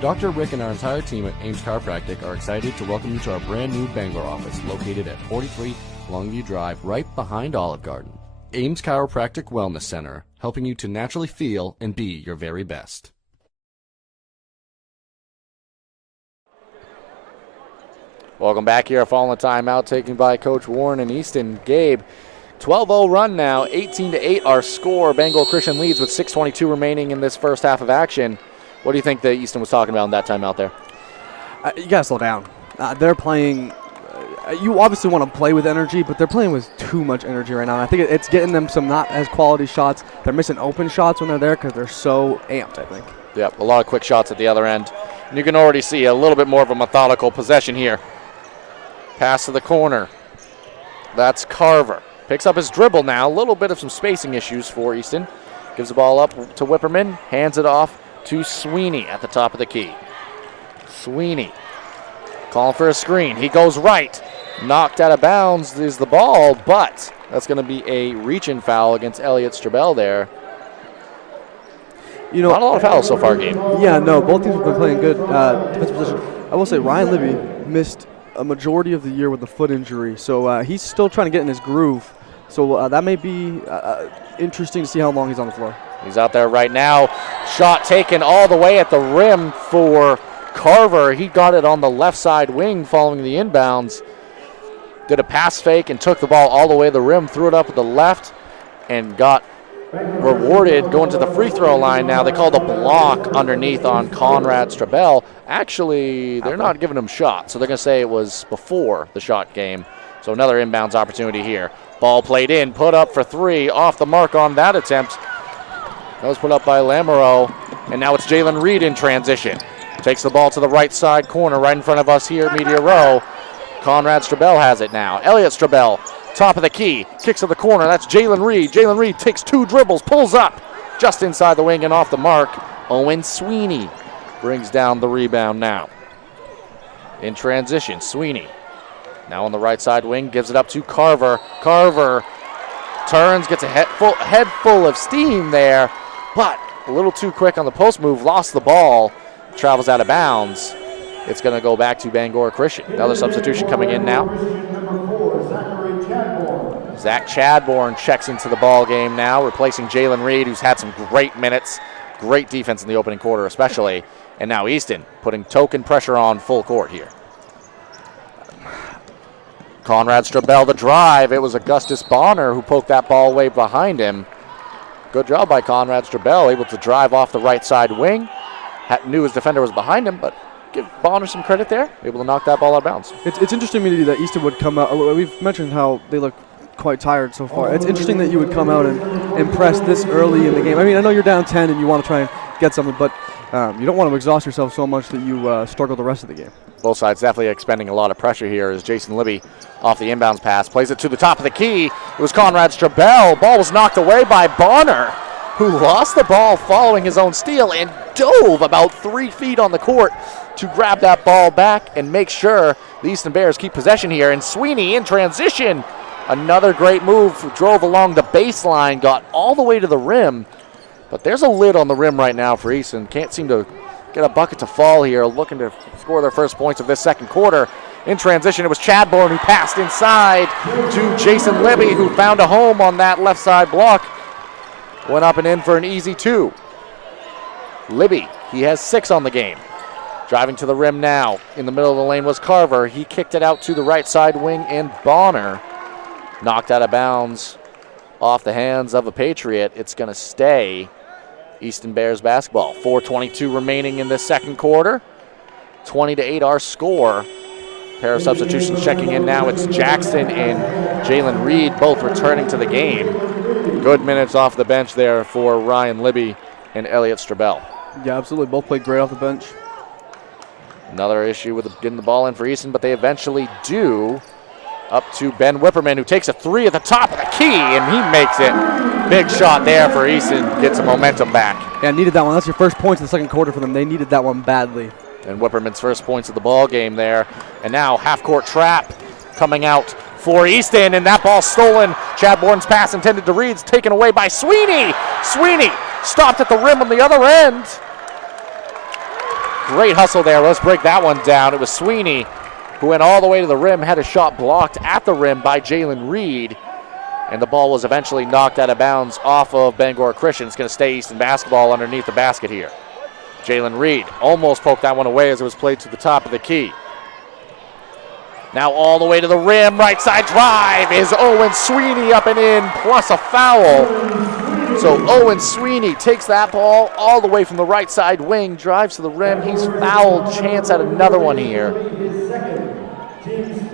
Dr. Rick and our entire team at Ames Chiropractic are excited to welcome you to our brand new Bangor office located at 43 Longview Drive, right behind Olive Garden. Ames Chiropractic Wellness Center, helping you to naturally feel and be your very best. Welcome back here following the timeout taken by Coach Warren and Easton. Gabe, 12-0 run now, 18-8 our score. Bangor Christian leads with 6:22 remaining in this first half of action. What do you think that Easton was talking about in that time out there? You got to slow down. They're playing. You obviously want to play with energy, but they're playing with too much energy right now. And I think it's getting them some not as quality shots. They're missing open shots when they're there because they're so amped, I think. Yep, a lot of quick shots at the other end. And you can already see a little bit more of a methodical possession here. Pass to the corner. That's Carver. Picks up his dribble now. A little bit of some spacing issues for Easton. Gives the ball up to Whipperman. Hands it off to Sweeney at the top of the key. Sweeney calling for a screen. He goes right. Knocked out of bounds is the ball, but that's going to be a reach-in foul against Elliot Strabel there. You know, not a lot of fouls so far, game. Yeah, no, both teams have been playing good defensive position. I will say Ryan Libby missed a majority of the year with a foot injury, so he's still trying to get in his groove. So that may be interesting to see how long he's on the floor. He's out there right now. Shot taken all the way at the rim for Carver. He got it on the left side wing following the inbounds. Did a pass fake and took the ball all the way to the rim, threw it up at the left, and got rewarded going to the free throw line now. They called a block underneath on Conrad Strabel. Actually, they're not giving him shots, so they're going to say it was before the shot game. So another inbounds opportunity here. Ball played in, put up for three, off the mark on that attempt. That was put up by Lamoureux, and now it's Jalen Reed in transition. Takes the ball to the right side corner, right in front of us here, Media Row. Conrad Strabel has it now. Elliot Strabel, top of the key, kicks to the corner. That's Jalen Reed. Jalen Reed takes two dribbles, pulls up just inside the wing and off the mark. Owen Sweeney brings down the rebound now. In transition, Sweeney now on the right side wing, gives it up to Carver. Carver turns, gets a head full of steam there, but a little too quick on the post move, lost the ball, travels out of bounds. It's going to go back to Bangor Christian. Another substitution coming in now. Zach Chadbourne checks into the ball game now, replacing Jalen Reed, who's had some great minutes, great defense in the opening quarter especially. And now Easton putting token pressure on full court here. Conrad Strabel, the drive. It was Augustus Bonner who poked that ball way behind him. Good job by Conrad Strabel, able to drive off the right side wing. Knew his defender was behind him, but give Bonner some credit there. Able to knock that ball out of bounds. It's interesting to me that Easton would come out. We've mentioned how they look quite tired so far. It's interesting that you would come out and impress this early in the game. I mean, I know you're down 10 and you want to try and get something, but you don't want to exhaust yourself so much that you struggle the rest of the game. Both sides definitely expending a lot of pressure here as Jason Libby off the inbounds pass plays it to the top of the key. It was Conrad Strabel. Ball was knocked away by Bonner, who lost the ball following his own steal and dove about 3 feet on the court to grab that ball back and make sure the Easton Bears keep possession here. And Sweeney in transition. Another great move. Drove along the baseline, got all the way to the rim. But there's a lid on the rim right now for Easton. Can't seem to get a bucket to fall here, looking to score their first points of this second quarter. In transition, it was Chadbourne who passed inside to Jason Libby, who found a home on that left side block. Went up and in for an easy two. Libby, he has 6 on the game. Driving to the rim now. In the middle of the lane was Carver. He kicked it out to the right side wing, and Bonner knocked out of bounds off the hands of a Patriot. It's going to stay Easton Bears basketball. 4:22 remaining in this second quarter. 20-8 our score. Pair of substitutions checking in now. It's Jackson and Jalen Reed both returning to the game. Good minutes off the bench there for Ryan Libby and Elliot Strabel. Yeah, absolutely. Both played great off the bench. Another issue with getting the ball in for Easton, but they eventually do. Up to Ben Whipperman, who takes a three at the top of the key, and he makes it. Big shot there for Easton. Gets some momentum back. Yeah, needed that one. That's your first points in the second quarter for them. They needed that one badly. And Whipperman's first points of the ball game there. And now half-court trap coming out for Easton, and that ball stolen. Chadbourne's pass intended to Reed's taken away by Sweeney. Sweeney stopped at the rim on the other end. Great hustle there. Let's break that one down. It was Sweeney who went all the way to the rim, had a shot blocked at the rim by Jalen Reed, and the ball was eventually knocked out of bounds off of Bangor Christian. It's going to stay Easton basketball underneath the basket here. Jalen Reed almost poked that one away as it was played to the top of the key. Now all the way to the rim, right side drive is Owen Sweeney up and in, plus a foul. So Owen Sweeney takes that ball all the way from the right side wing, drives to the rim. He's fouled. Chance at another one here.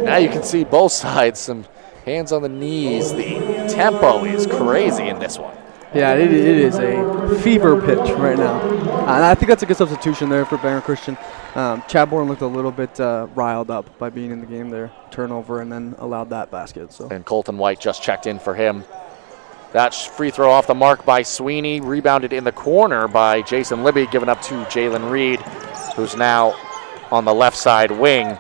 Now you can see both sides, some hands on the knees. The tempo is crazy in this one. Yeah, it is a fever pitch right now. And I think that's a good substitution there for Bangor Christian. Chad Bourne looked a little bit riled up by being in the game there. Turnover and then allowed that basket. So. And Colton White just checked in for him. That free throw off the mark by Sweeney, rebounded in the corner by Jason Libby, given up to Jalen Reed, who's now on the left side wing.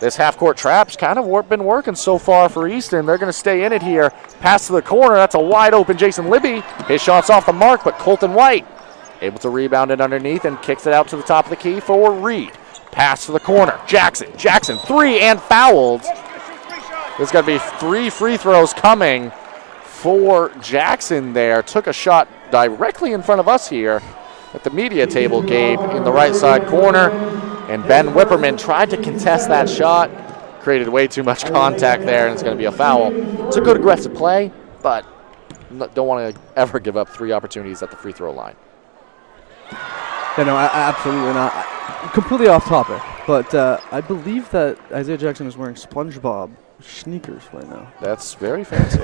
This half-court trap's kind of been working so far for Easton. They're going to stay in it here. Pass to the corner. That's a wide-open Jason Libby. His shot's off the mark, but Colton White able to rebound it underneath and kicks it out to the top of the key for Reed. Pass to the corner. Jackson, three and fouled. There's going to be 3 free throws coming for Jackson there. Took a shot directly in front of us here at the media table, Gabe, in the right side corner. And Ben Whipperman tried to contest that shot, created way too much contact there, and it's going to be a foul. It's a good aggressive play, but don't want to ever give up 3 opportunities at the free throw line. Yeah, no, absolutely not. Completely off topic, but I believe that Isaiah Jackson is wearing SpongeBob sneakers right now. That's very fancy.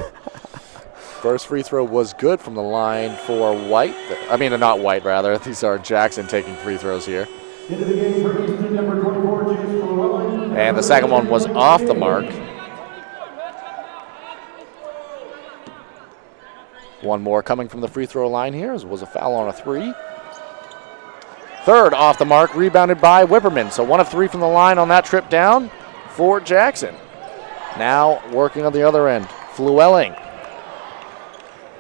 First free throw was good from the line for White. I mean, not White, rather. These are Jackson taking free throws here. Into the game for Easton, number 24, James Llewellyn. And the second one was off the mark. One more coming from the free throw line here. As was a foul on a 3. Third off the mark, rebounded by Whipperman. So 1 of 3 from the line on that trip down for Jackson. Now working on the other end, Llewellyn.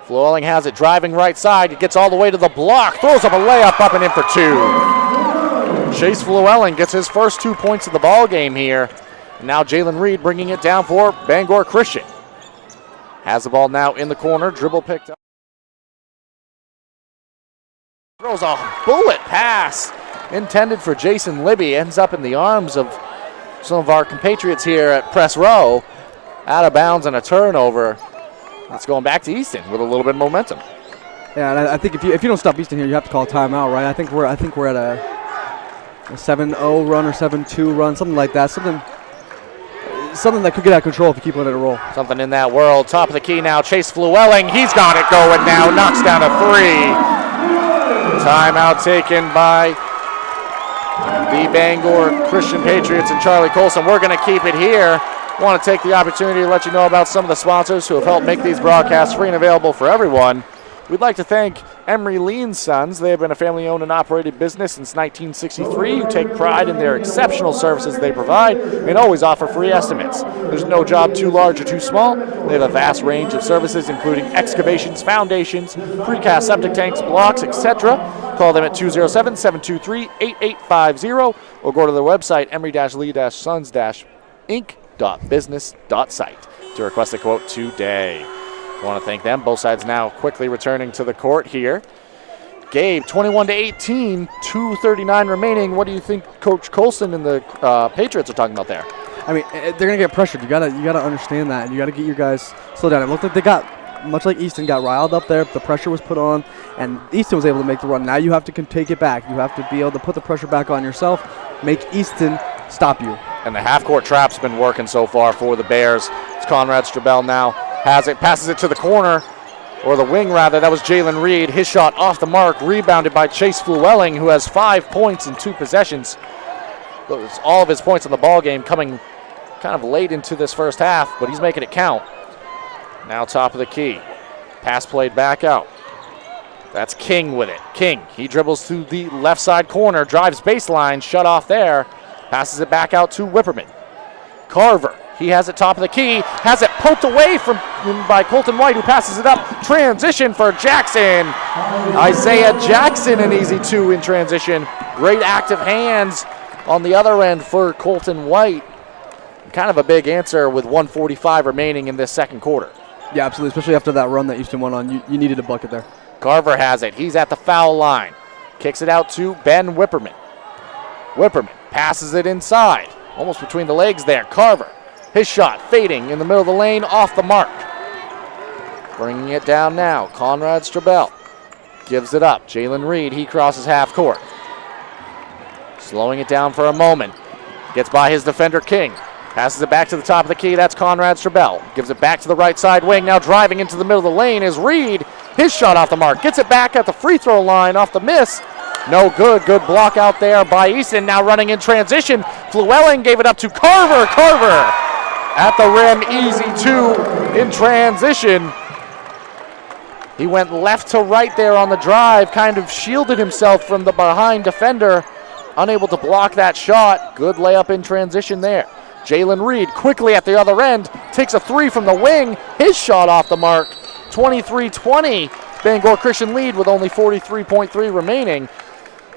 Llewellyn has it driving right side. It gets all the way to the block. Throws up a layup up and in for 2. Chase Llewellyn gets his first 2 points of the ball game here. Now Jalen Reed bringing it down for Bangor Christian. Has the ball now in the corner. Dribble picked up. Throws a bullet pass intended for Jason Libby. Ends up in the arms of some of our compatriots here at Press Row. Out of bounds and a turnover. It's going back to Easton with a little bit of momentum. Yeah, and I think if you don't stop Easton here, you have to call a timeout, right? I think we're at a 7-0 run or 7-2 run, something like that. Something that could get out of control if you keep letting it roll. Something in that world. Top of the key now. Chase Llewellyn. He's got it going now. Knocks down a 3. Timeout taken by the Bangor Christian Patriots and Charlie Colson. We're going to keep it here. Want to take the opportunity to let you know about some of the sponsors who have helped make these broadcasts free and available for everyone. We'd like to thank Emery Lee & Sons. They have been a family-owned and operated business since 1963 who take pride in their exceptional services they provide and always offer free estimates. There's no job too large or too small. They have a vast range of services including excavations, foundations, precast septic tanks, blocks, etc. Call them at 207-723-8850 or go to their website, emery-lee-sons-inc.business.site to request a quote today. I want to thank them. Both sides now quickly returning to the court here. Gabe, 21-18, 2:39 remaining. What do you think Coach Colson and the Patriots are talking about there? I mean, they're gonna get pressured. You gotta understand that. You gotta get your guys slow down. It looked like they got, much like Easton, got riled up there. The pressure was put on, and Easton was able to make the run. Now you have to take it back. You have to be able to put the pressure back on yourself, make Easton stop you. And the half-court trap's been working so far for the Bears. It's Conrad Strabel now. Has it, passes it to the corner, or the wing rather. That was Jalen Reed. His shot off the mark, rebounded by Chase Llewellyn, who has 5 points in 2 possessions. All of his points in the ball game coming kind of late into this first half, but he's making it count. Now top of the key. Pass played back out. That's King with it. King, he dribbles to the left side corner, drives baseline, shut off there. Passes it back out to Whipperman. Carver. He has it top of the key, has it poked away by Colton White, who passes it up. Transition for Jackson. Isaiah Jackson, an easy 2 in transition. Great active hands on the other end for Colton White. Kind of a big answer with 1:45 remaining in this second quarter. Yeah, absolutely, especially after that run that Easton went on. You needed a bucket there. Carver has it. He's at the foul line. Kicks it out to Ben Whipperman. Whipperman passes it inside. almost between the legs there. Carver, his shot fading in the middle of the lane, off the mark. Bringing it down now, Conrad Strabel gives it up. Jalen Reed, he crosses half court. Slowing it down for a moment. Gets by his defender, King. Passes it back to the top of the key. That's Conrad Strabel. Gives it back to the right side wing. Now driving into the middle of the lane is Reed. His shot off the mark. Gets it back at the free throw line off the miss. No good. Good block out there by Easton. Now running in transition. Flewelling gave it up to Carver. Carver at the rim. Easy two in transition. He went left to right there on the drive. Kind of shielded himself from the behind defender. Unable to block that shot. Good layup in transition there. Jalen Reed quickly at the other end, takes a three from the wing. His shot off the mark. 23-20. Bangor Christian lead with only 43.3 remaining.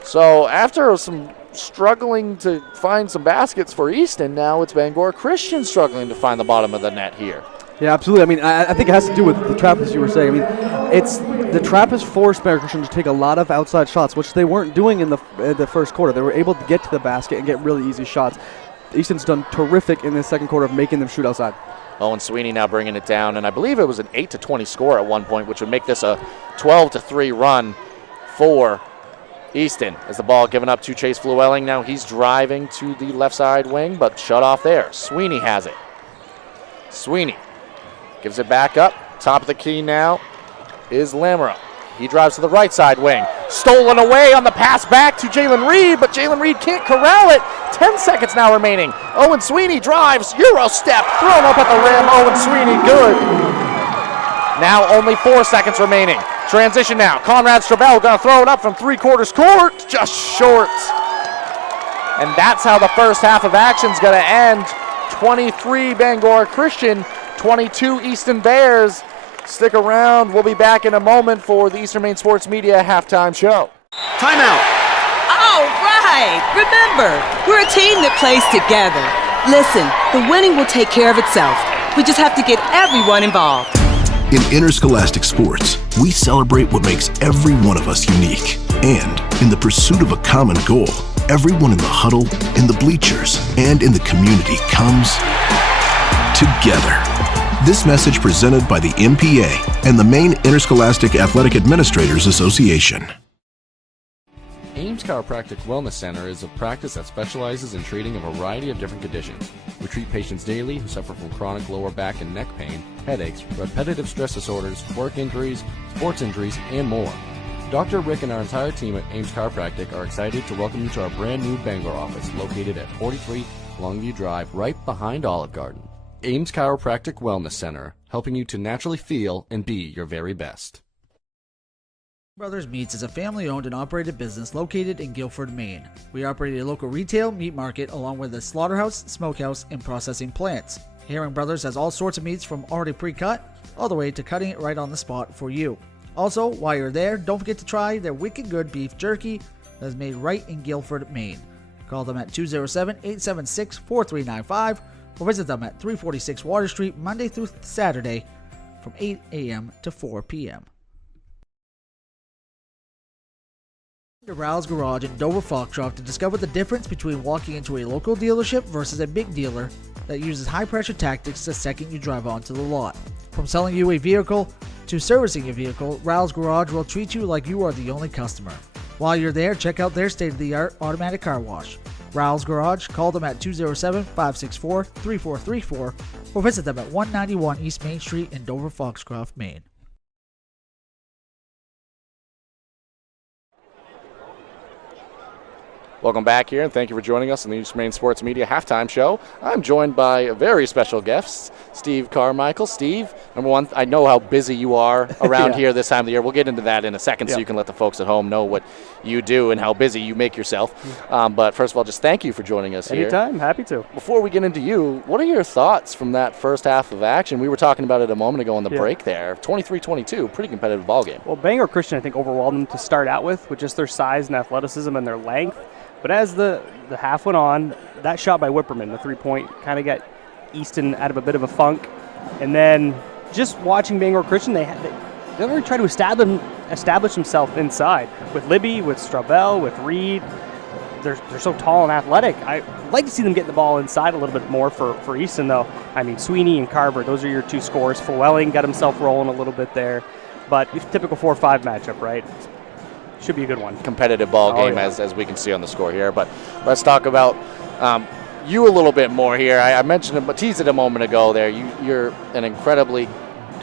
So after some struggling to find some baskets for Easton, now it's Bangor Christian struggling to find the bottom of the net here. Yeah, absolutely. I mean, I think it has to do with the trap, as you were saying. I mean, the trap has forced Bangor Christian to take a lot of outside shots, which they weren't doing in the first quarter. They were able to get to the basket and get really easy shots. Easton's done terrific in the second quarter of making them shoot outside. Owen Sweeney now bringing it down, and I believe it was an 8-20 score at one point, which would make this a 12-3 run for Easton. As the ball given up to Chase Flewelling, now he's driving to the left side wing, but shut off there. Sweeney has it. Sweeney gives it back up. Top of the key now is Lamera. He drives to the right side wing. Stolen away on the pass back to Jalen Reed, but Jalen Reed can't corral it. 10 seconds now remaining. Owen Sweeney drives, Euro step, thrown up at the rim. Owen Sweeney, good. Now only 4 seconds remaining. Transition now. Conrad Strabel gonna throw it up from three-quarters court, just short. And that's how the first half of action's gonna end. 23 Bangor Christian, 22 Easton Bears. Stick around. We'll be back in a moment for the Eastern Maine Sports Media halftime show. Timeout. All right. Remember, we're a team that plays together. Listen, the winning will take care of itself. We just have to get everyone involved. In interscholastic sports, we celebrate what makes every one of us unique. And in the pursuit of a common goal, everyone in the huddle, in the bleachers, and in the community comes together. This message presented by the MPA and the Maine Interscholastic Athletic Administrators Association. Ames Chiropractic Wellness Center is a practice that specializes in treating a variety of different conditions. We treat patients daily who suffer from chronic lower back and neck pain, headaches, repetitive stress disorders, work injuries, sports injuries, and more. Dr. Rick and our entire team at Ames Chiropractic are excited to welcome you to our brand new Bangor office located at 43 Longview Drive, right behind Olive Garden. Ames Chiropractic Wellness Center, helping you to naturally feel and be your very best. Brothers Meats is a family-owned and operated business located in Guilford, Maine. We operate a local retail meat market along with a slaughterhouse, smokehouse, and processing plants. Herring Brothers has all sorts of meats from already pre-cut all the way to cutting it right on the spot for you. Also, while you're there, don't forget to try their wicked good beef jerky that is made right in Guilford, Maine. Call them at 207-876-4395 or visit them at 346 Water Street Monday through Saturday from 8 a.m. to 4 p.m. To Ral's Garage in Dover Foxcroft to discover the difference between walking into a local dealership versus a big dealer that uses high-pressure tactics the second you drive onto the lot. From selling you a vehicle to servicing a vehicle, Ral's Garage will treat you like you are the only customer. While you're there, check out their state-of-the-art automatic car wash. Ral's Garage, call them at 207-564-3434 or visit them at 191 East Main Street in Dover Foxcroft, Maine. Welcome back here, and thank you for joining us on the Eastern Maine Sports Media halftime show. I'm joined by a very special guest, Steve Carmichael. Steve, number one, I know how busy you are around here this time of the year. We'll get into that in a second so you can let the folks at home know what you do and how busy you make yourself. But first of all, just thank you for joining us here. Anytime, happy to. Before we get into you, what are your thoughts from that first half of action? We were talking about it a moment ago on the break there. 23-22, pretty competitive ball game. Well, Bangor Christian, I think, overwhelmed them to start out with just their size and athleticism and their length. But as the half went on, that shot by Whipperman, the three-point, kind of got Easton out of a bit of a funk. And then just watching Bangor Christian, they really tried to establish himself inside with Libby, with Strabel, with Reed. they're so tall and athletic. I'd like to see them get the ball inside a little bit more for Easton, though. I mean, Sweeney and Carver, those are your two scorers. Flewelling got himself rolling a little bit there. But it's typical 4-5 matchup, right? Should be a good one. Competitive ball game, yeah. as we can see on the score here. But let's talk about you a little bit more here. I mentioned it, but teased it a moment ago there. You're an incredibly,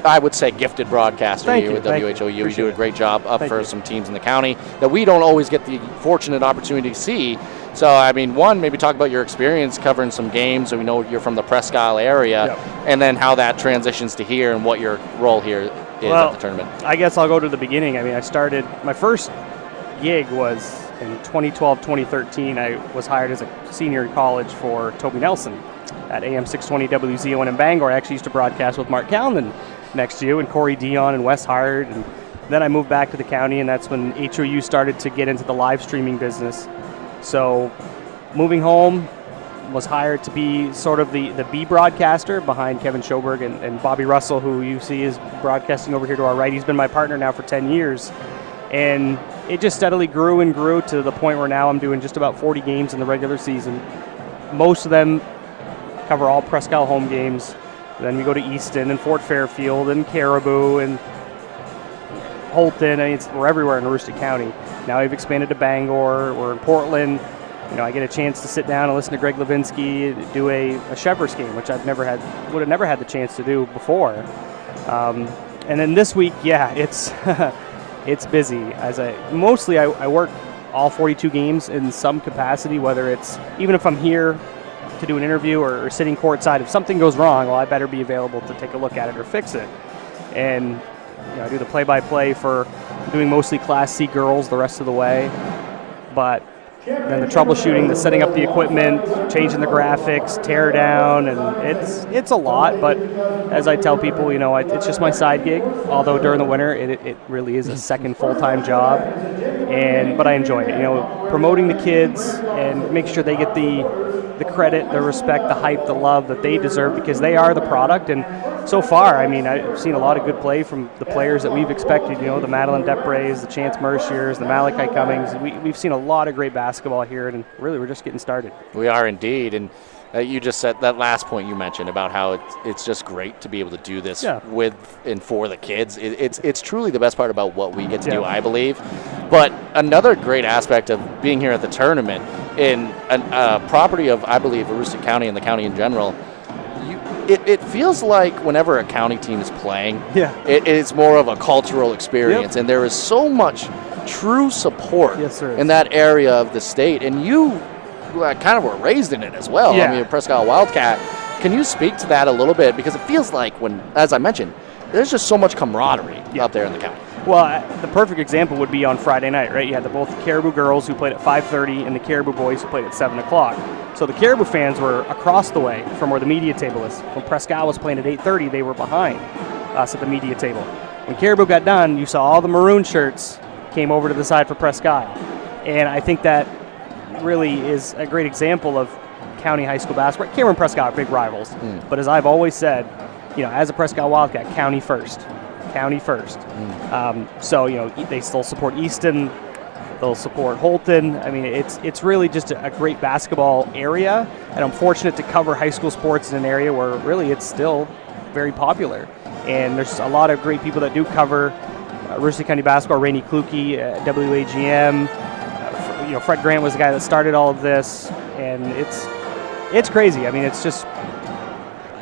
I would say, gifted broadcaster Thank here you. with Thank WHOU. You Appreciate do a it. great job up Thank for you. some teams in the county that we don't always get the fortunate opportunity to see. So, I mean, one, maybe talk about your experience covering some games, so we know you're from the Presque Isle area, Yep. and then how that transitions to here and what your role here is at the tournament. I guess I'll go to the beginning. I mean, I started, my first gig was in 2012, 2013. I was hired as a senior in college for Toby Nelson at AM 620 WZON in Bangor. I actually used to broadcast with Mark Callan next to you, and Corey Dion and Wes Hart. And then I moved back to the county, and that's when HOU started to get into the live streaming business. So moving home, was hired to be sort of the B broadcaster behind Kevin Schoberg and Bobby Russell, who you see is broadcasting over here to our right. He's been my partner now for 10 years. And it just steadily grew and grew to the point where now I'm doing just about 40 games in the regular season. Most of them cover all Presque Isle home games. Then we go to Easton and Fort Fairfield and Caribou and Holton. I mean, we're everywhere in Aroostook County. Now we've expanded to Bangor. We're in Portland. You know, I get a chance to sit down and listen to Greg Levinsky do a Shepherd's game, which would have never had the chance to do before. And then this week, yeah, it's it's busy. Mostly I work all 42 games in some capacity, whether it's even if I'm here to do an interview or sitting courtside. If something goes wrong, well, I better be available to take a look at it or fix it. And you know, I do the play-by-play for doing mostly Class C girls the rest of the way, but then the troubleshooting, the setting up the equipment, changing the graphics, tear down, and it's a lot. But as I tell people, you know, it's just my side gig. Although during the winter, it really is a second full-time job, but I enjoy it. You know, promoting the kids and make sure they get the credit, the respect, the hype, the love that they deserve, because they are the product. And so far, I mean, I've seen a lot of good play from the players that we've expected. You know, the Madeline Deprays, the Chance Merciers, the Malachi Cummings. We've seen a lot of great basketball here, and really we're just getting started. We are indeed. And you just said that last point you mentioned about how it's just great to be able to do this with and for the kids. It's truly the best part about what we get to do, I believe. But another great aspect of being here at the tournament, in a property of, I believe, Aroostook County and the county in general, it feels like whenever a county team is playing, it's more of a cultural experience, and there is so much true support in that area of the state. And you kind of were raised in it as well. I mean, a Presque Isle Wildcat. Can you speak to that a little bit? Because it feels like when, as I mentioned, there's just so much camaraderie up there in the county. Well, the perfect example would be on Friday night, right? You had both the Caribou girls who played at 5:30 and the Caribou boys who played at 7 o'clock. So the Caribou fans were across the way from where the media table is. When Presque Isle was playing at 8:30, they were behind us at the media table. When Caribou got done, you saw all the maroon shirts came over to the side for Presque Isle. And I think that really is a great example of county high school basketball. Cameron and Presque Isle are big rivals. But as I've always said, you know, as a Presque Isle Wildcat, county first. County first. So, you know, they still support Easton. They'll support Holton. I mean, it's really just a great basketball area, and I'm fortunate to cover high school sports in an area where really it's still very popular. And there's a lot of great people that do cover Aroostook County basketball. Rainey Kluge, WAGM. You know, Fred Grant was the guy that started all of this, and it's crazy. I mean, it's just.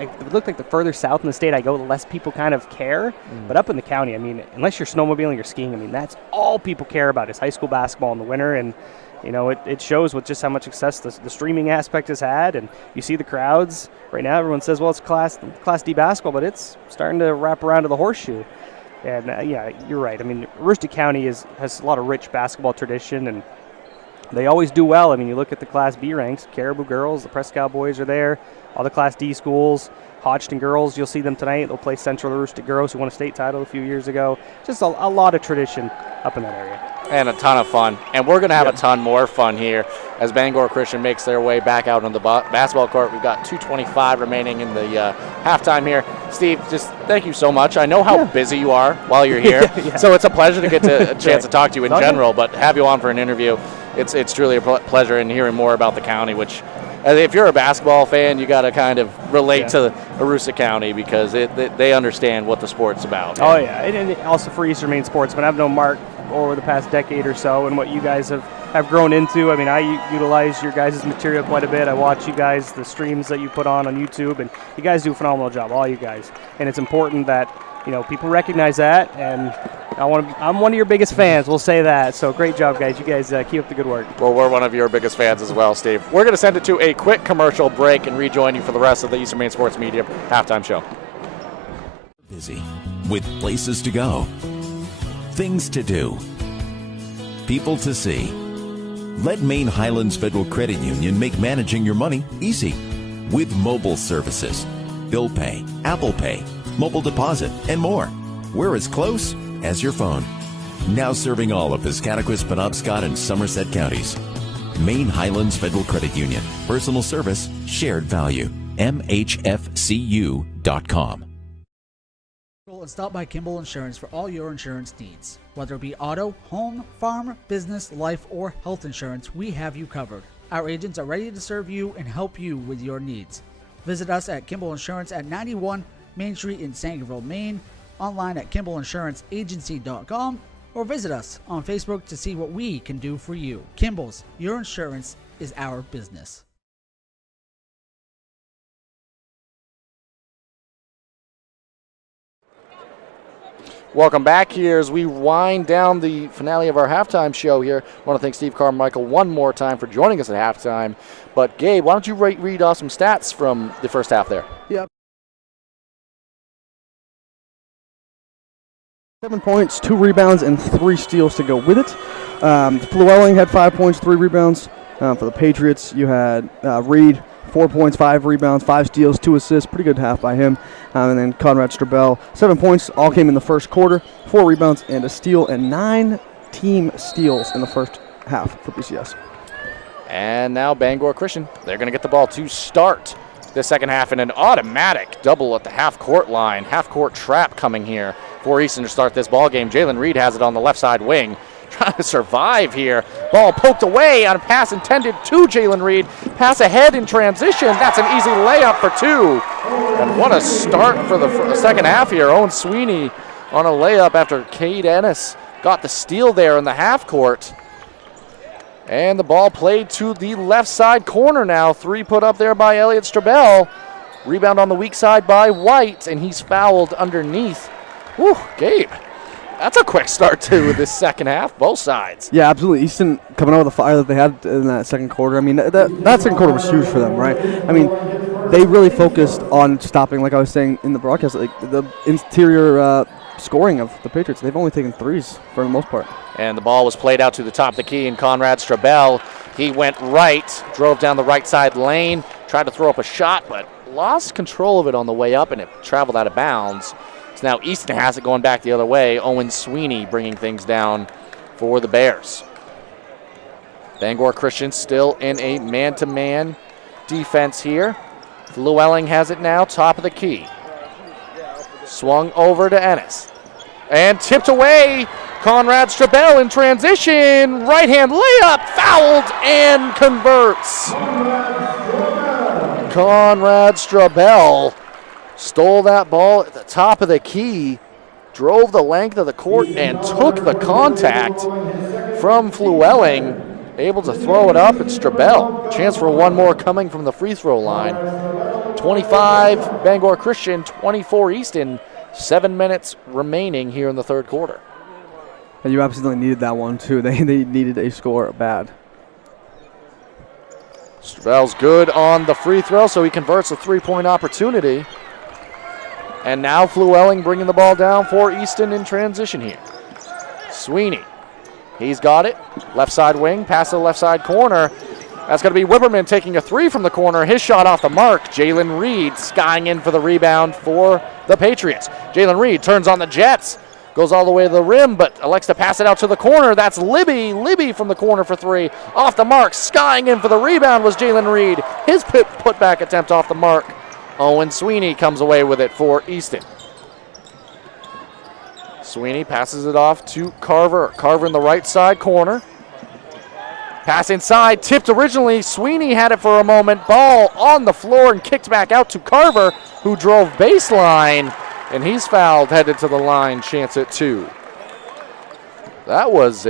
It looked like the further south in the state I go, the less people kind of care. But up in the county, I mean, unless you're snowmobiling or skiing, I mean, that's all people care about is high school basketball in the winter. And, you know, it shows with just how much success the streaming aspect has had. And you see the crowds. Right now, everyone says, well, it's Class D basketball, but it's starting to wrap around to the horseshoe. And, yeah, you're right. I mean, Aroostook County has a lot of rich basketball tradition, and they always do well. I mean, you look at the Class B ranks, Caribou girls, the Presque Isle boys are there. All the Class D schools, Hodgson girls, you'll see them tonight. They'll play Central Aroostook girls who won a state title a few years ago. Just a lot of tradition up in that area. And a ton of fun. And we're going to have a ton more fun here as Bangor Christian makes their way back out on the basketball court. We've got 2:25 remaining in the halftime here. Steve, just thank you so much. I know how busy you are while you're here, so it's a pleasure to get a chance to talk to you in general, but have you on for an interview. it's truly a pleasure in hearing more about the county, which if you're a basketball fan, you got to kind of relate to Aroostook County because they understand what the sport's about. Oh, yeah. And also for Eastern Maine Sportsman, I've known Mark over the past decade or so and what you guys have grown into. I mean, I utilize your guys' material quite a bit. I watch you guys, the streams that you put on YouTube, and you guys do a phenomenal job, all you guys. And it's important that, people recognize that, and I'm one of your biggest fans, we'll say that. So great job, guys. You guys keep up the good work. Well, we're one of your biggest fans as well, Steve. We're going to send it to a quick commercial break and rejoin you for the rest of the Eastern Maine Sports Media halftime show. Busy with places to go, things to do, people to see. Let Maine Highlands Federal Credit Union make managing your money easy with mobile services, bill pay, Apple Pay, mobile deposit, and more. We're as close as your phone. Now serving all of Piscataquis, Penobscot, and Somerset counties. Maine Highlands Federal Credit Union. Personal service, shared value. MHFCU.com. And stop by Kimball Insurance for all your insurance needs. Whether it be auto, home, farm, business, life, or health insurance, we have you covered. Our agents are ready to serve you and help you with your needs. Visit us at Kimball Insurance at 91 Main Street in Sangerville, Maine, online at KimballInsuranceAgency.com, or visit us on Facebook to see what we can do for you. Kimball's, your insurance is our business. Welcome back here as we wind down the finale of our halftime show here. I want to thank Steve Carmichael one more time for joining us at halftime. But, Gabe, why don't you read off some stats from the first half there? Yep. 7 points, 2 rebounds, and 3 steals to go with it. Llewellyn had 5 points, 3 rebounds. For the Patriots, you had Reed, 4 points, 5 rebounds, 5 steals, 2 assists. Pretty good half by him. And then Conrad Strabell, 7 points, all came in the first quarter, 4 rebounds and a steal, and 9 team steals in the first half for BCS. And now Bangor Christian, they're going to get the ball to start the second half in an automatic double at the half-court line. Half-court trap coming here for Easton to start this ball game. Jalen Reed has it on the left side wing. Trying to survive here. Ball poked away on a pass intended to Jalen Reed. Pass ahead in transition. That's an easy layup for 2. And what a start for the second half here. Owen Sweeney on a layup after Cade Ennis got the steal there in the half court. And the ball played to the left side corner now. 3 put up there by Elliott Strabell. Rebound on the weak side by White, and he's fouled underneath. Whew, Gabe. That's a quick start to this second half, both sides. Yeah, absolutely. Easton coming out with the fire that they had in that second quarter. I mean, that second quarter was huge for them, right? I mean, they really focused on stopping, like I was saying in the broadcast, like the interior scoring of the Patriots. They've only taken 3s for the most part. And the ball was played out to the top of the key, and Conrad Strabell, he went right, drove down the right side lane, tried to throw up a shot, but lost control of it on the way up, and it traveled out of bounds. So now Easton has it going back the other way. Owen Sweeney bringing things down for the Bears. Bangor Christian still in a man-to-man defense here. Llewellyn has it now, top of the key. Swung over to Ennis. And tipped away. Conrad Strabell in transition. Right-hand layup, fouled, and converts. Conrad Strabell stole that ball at the top of the key, drove the length of the court, and took the contact from Llewellyn. Able to throw it up, and Strabell. Chance for one more coming from the free throw line. 25 Bangor Christian, 24 Easton. 7 minutes remaining here in the third quarter. And you absolutely needed that one, too. They needed a score bad. Strabell's good on the free throw, so he converts a three-point opportunity. And now Llewellyn bringing the ball down for Easton in transition here. Sweeney, he's got it. Left side wing, pass to the left side corner. That's going to be Whipperman taking a 3 from the corner. His shot off the mark. Jalen Reed skying in for the rebound for the Patriots. Jalen Reed turns on the Jets. Goes all the way to the rim, but elects to pass it out to the corner. That's Libby. Libby from the corner for 3. Off the mark, skying in for the rebound was Jalen Reed. His putback attempt off the mark. Owen Sweeney comes away with it for Easton. Sweeney passes it off to Carver. Carver in the right side corner. Pass inside, tipped originally. Sweeney had it for a moment. Ball on the floor and kicked back out to Carver, who drove baseline, and he's fouled, headed to the line, chance at 2. That was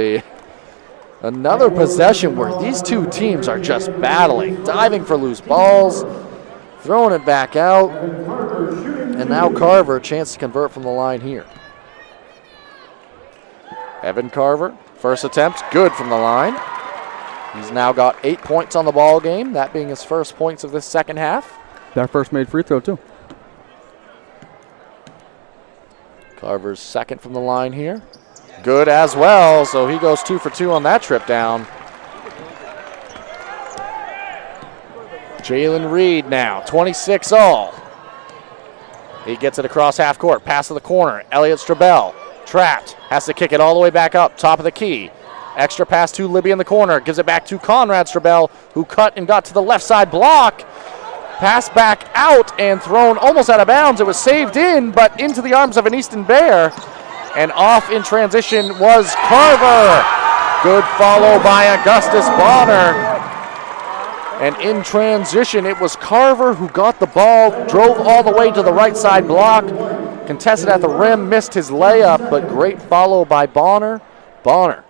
another possession where these two teams are just battling, diving for loose balls, throwing it back out, and now Carver, chance to convert from the line here. Evan Carver, first attempt, good from the line. He's now got 8 points on the ball game, that being his first points of this second half. That first made free throw, too. Carver's second from the line here. Good as well, so he goes 2 for 2 on that trip down. Jalen Reed now, 26 all. He gets it across half court, pass to the corner. Elliott Strabel, trapped, has to kick it all the way back up, top of the key. Extra pass to Libby in the corner, gives it back to Conrad Strabel, who cut and got to the left side block. Pass back out and thrown almost out of bounds. It was saved in, but into the arms of an Easton Bear. And off in transition was Carver. Good follow by Augustus Bonner. And in transition, it was Carver who got the ball, drove all the way to the right side block, contested at the rim, missed his layup, but great follow by Bonner. Bonner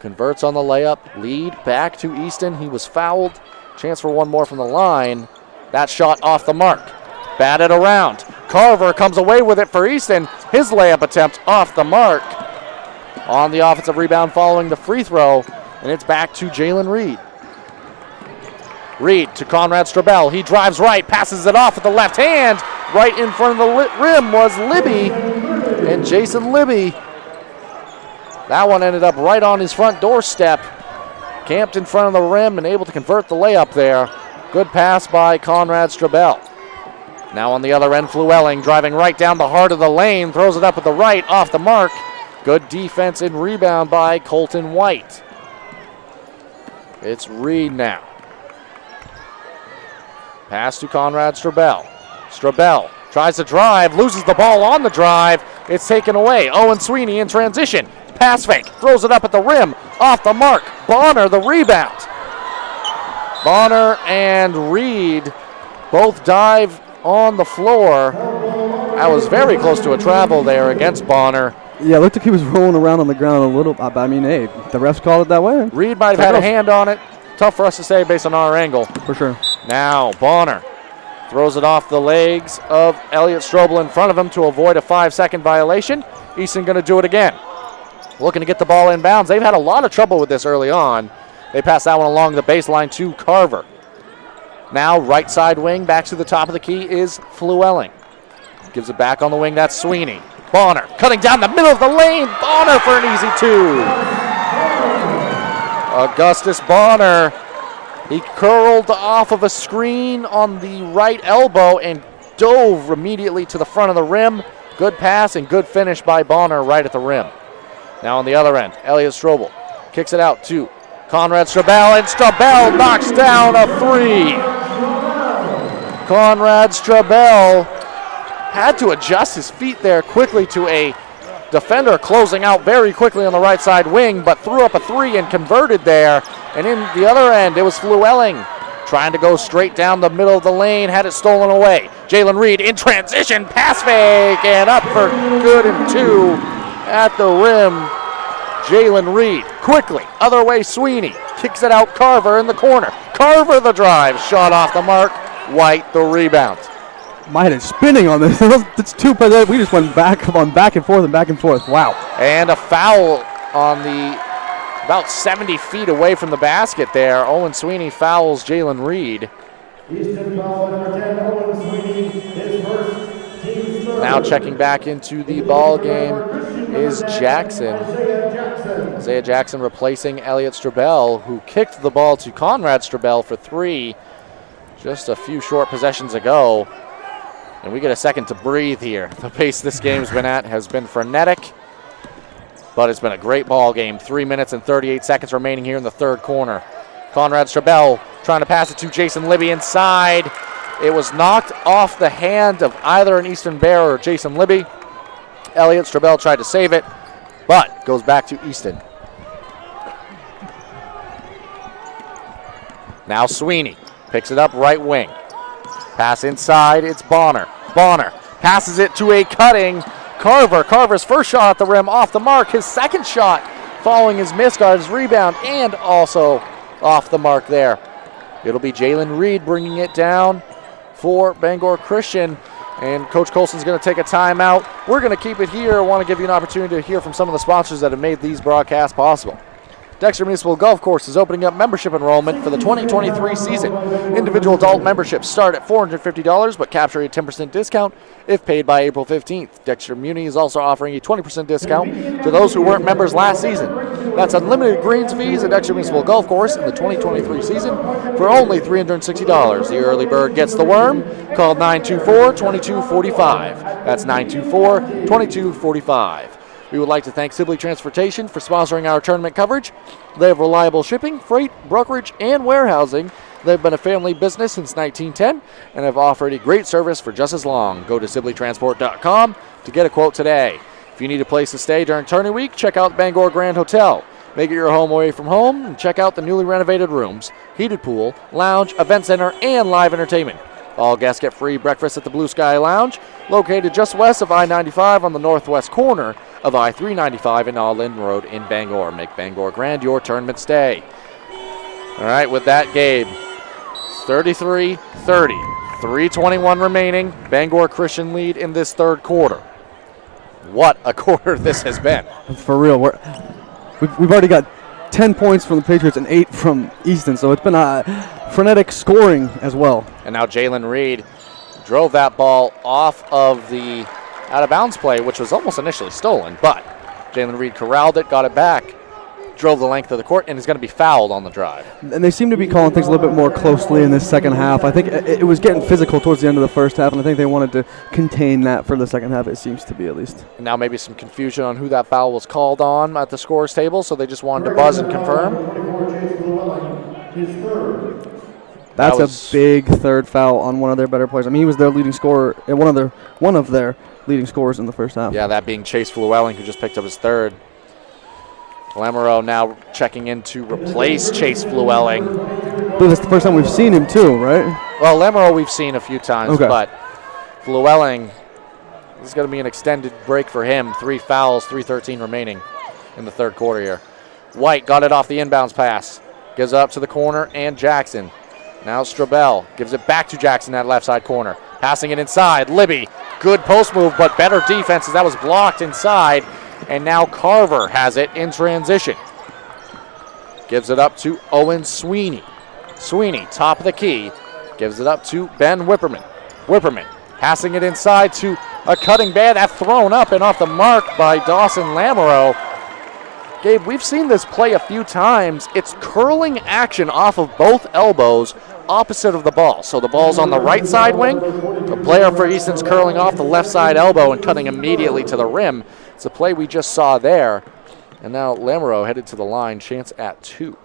converts on the layup, lead back to Easton. He was fouled. Chance for one more from the line. That shot off the mark. Batted around. Carver comes away with it for Easton. His layup attempt off the mark. On the offensive rebound following the free throw, and it's back to Jalen Reed. Reed to Conrad Strabel. He drives right, passes it off with the left hand. Right in front of the rim was Libby, and Jason Libby. That one ended up right on his front doorstep. Camped in front of the rim and able to convert the layup there. Good pass by Conrad Strabel. Now on the other end, Flewelling driving right down the heart of the lane. Throws it up with the right, off the mark. Good defense and rebound by Colton White. It's Reed now. Pass to Conrad Strabel. Strabel tries to drive, loses the ball on the drive. It's taken away. Owen Sweeney in transition. Pass fake, throws it up at the rim, off the mark. Bonner the rebound. Bonner and Reed both dive on the floor. That was very close to a travel there against Bonner. Yeah, it looked like he was rolling around on the ground a little. I mean, hey, the refs called it that way. Reed might have had a hand on it. Tough for us to say based on our angle. For sure. Now Bonner throws it off the legs of Elliott Strobel in front of him to avoid a 5-second violation. Easton going to do it again. Looking to get the ball in bounds. They've had a lot of trouble with this early on. They pass that one along the baseline to Carver. Now right side wing, back to the top of the key is Flewelling. Gives it back on the wing, that's Sweeney. Bonner cutting down the middle of the lane. Bonner for an easy 2. Augustus Bonner, he curled off of a screen on the right elbow and dove immediately to the front of the rim. Good pass and good finish by Bonner right at the rim. Now on the other end, Elliott Strobel kicks it out to Conrad Strabel, and Strabel knocks down a 3. Conrad Strabel had to adjust his feet there quickly to a defender closing out very quickly on the right side wing, but threw up a 3 and converted there. And in the other end, it was Flewelling trying to go straight down the middle of the lane, had it stolen away. Jalen Reed in transition, pass fake, and up for good and 2 at the rim. Jalen Reed quickly, other way Sweeney, kicks it out Carver in the corner. Carver the drive, shot off the mark, White the rebound. My head is spinning on this. It's too, we just went back and forth and back and forth. Wow. And a foul on the about 70 feet away from the basket there. Owen Sweeney fouls Jalen Reed. Now checking back into the ball game is Jackson. Isaiah Jackson replacing Elliott Strabel, who kicked the ball to Conrad Strabel for 3 just a few short possessions ago. And we get a second to breathe here. The pace this game's been at has been frenetic, but it's been a great ball game. 3 minutes and 38 seconds remaining here in the third corner. Conrad Strabel trying to pass it to Jason Libby inside. It was knocked off the hand of either an Easton Bear or Jason Libby. Elliott Strabel tried to save it, but goes back to Easton. Now Sweeney picks it up right wing. Pass inside, it's Bonner. Bonner passes it to a cutting Carver. Carver's first shot at the rim off the mark. His second shot following his miss, got his rebound, and also off the mark there. It'll be Jalen Reed bringing it down for Bangor Christian. And Coach Colson's going to take a timeout. We're going to keep it here. I want to give you an opportunity to hear from some of the sponsors that have made these broadcasts possible. Dexter Municipal Golf Course is opening up membership enrollment for the 2023 season. Individual adult memberships start at $450, but capture a 10% discount if paid by April 15th. Dexter Muni is also offering a 20% discount to those who weren't members last season. That's unlimited greens fees at Dexter Municipal Golf Course in the 2023 season for only $360. The early bird gets the worm. Call 924-2245. That's 924-2245. We would like to thank Sibley Transportation for sponsoring our tournament coverage. They have reliable shipping, freight, brokerage, and warehousing. They've been a family business since 1910 and have offered a great service for just as long. Go to SibleyTransport.com to get a quote today. If you need a place to stay during tourney week, check out Bangor Grand Hotel. Make it your home away from home and check out the newly renovated rooms, heated pool, lounge, event center, and live entertainment. All guests get free breakfast at the Blue Sky Lounge, located just west of I-95 on the northwest corner of I-395 and Alden Road in Bangor. Make Bangor Grand your tournament stay. All right, with that, Gabe, 33-30, 3:21 remaining. Bangor Christian lead in this third quarter. What a quarter this has been. For real, we've already got 10 points from the Patriots and 8 from Easton, so it's been a frenetic scoring as well. And now Jalen Reed drove that ball off of the out-of-bounds play, which was almost initially stolen, but Jalen Reed corralled it, got it back, drove the length of the court, and is going to be fouled on the drive. And they seem to be calling things a little bit more closely in this second half. I think it was getting physical towards the end of the first half, and I think they wanted to contain that for the second half, it seems to be at least. Now maybe some confusion on who that foul was called on at the scorer's table, so they just wanted to buzz and confirm. That's a big third foul on one of their better players. I mean, he was their leading scorer, one of their leading scorers in the first half. Yeah, that being Chase Flewelling, who just picked up his third. Lamoureux now checking in to replace Chase Flewelling. I believe that's the first time we've seen him too, right? Well, Lamoureux we've seen a few times, but Flewelling, this is going to be an extended break for him. 3 fouls, 3:13 remaining in the third quarter here. White got it off the inbounds pass. Gives it up to the corner, and Jackson. Now Strabel gives it back to Jackson at left side corner. Passing it inside. Libby, good post move, but better defense as that was blocked inside. And now Carver has it in transition. Gives it up to Owen Sweeney. Sweeney, top of the key, gives it up to Ben Whipperman. Whipperman passing it inside to a cutting bad. That's thrown up and off the mark by Dawson Lamoureux. Gabe, we've seen this play a few times. It's curling action off of both elbows opposite of the ball. So the ball's on the right side wing. The player for Easton's curling off the left side elbow and cutting immediately to the rim. It's a play we just saw there. And now Lamoureux headed to the line, chance at 2.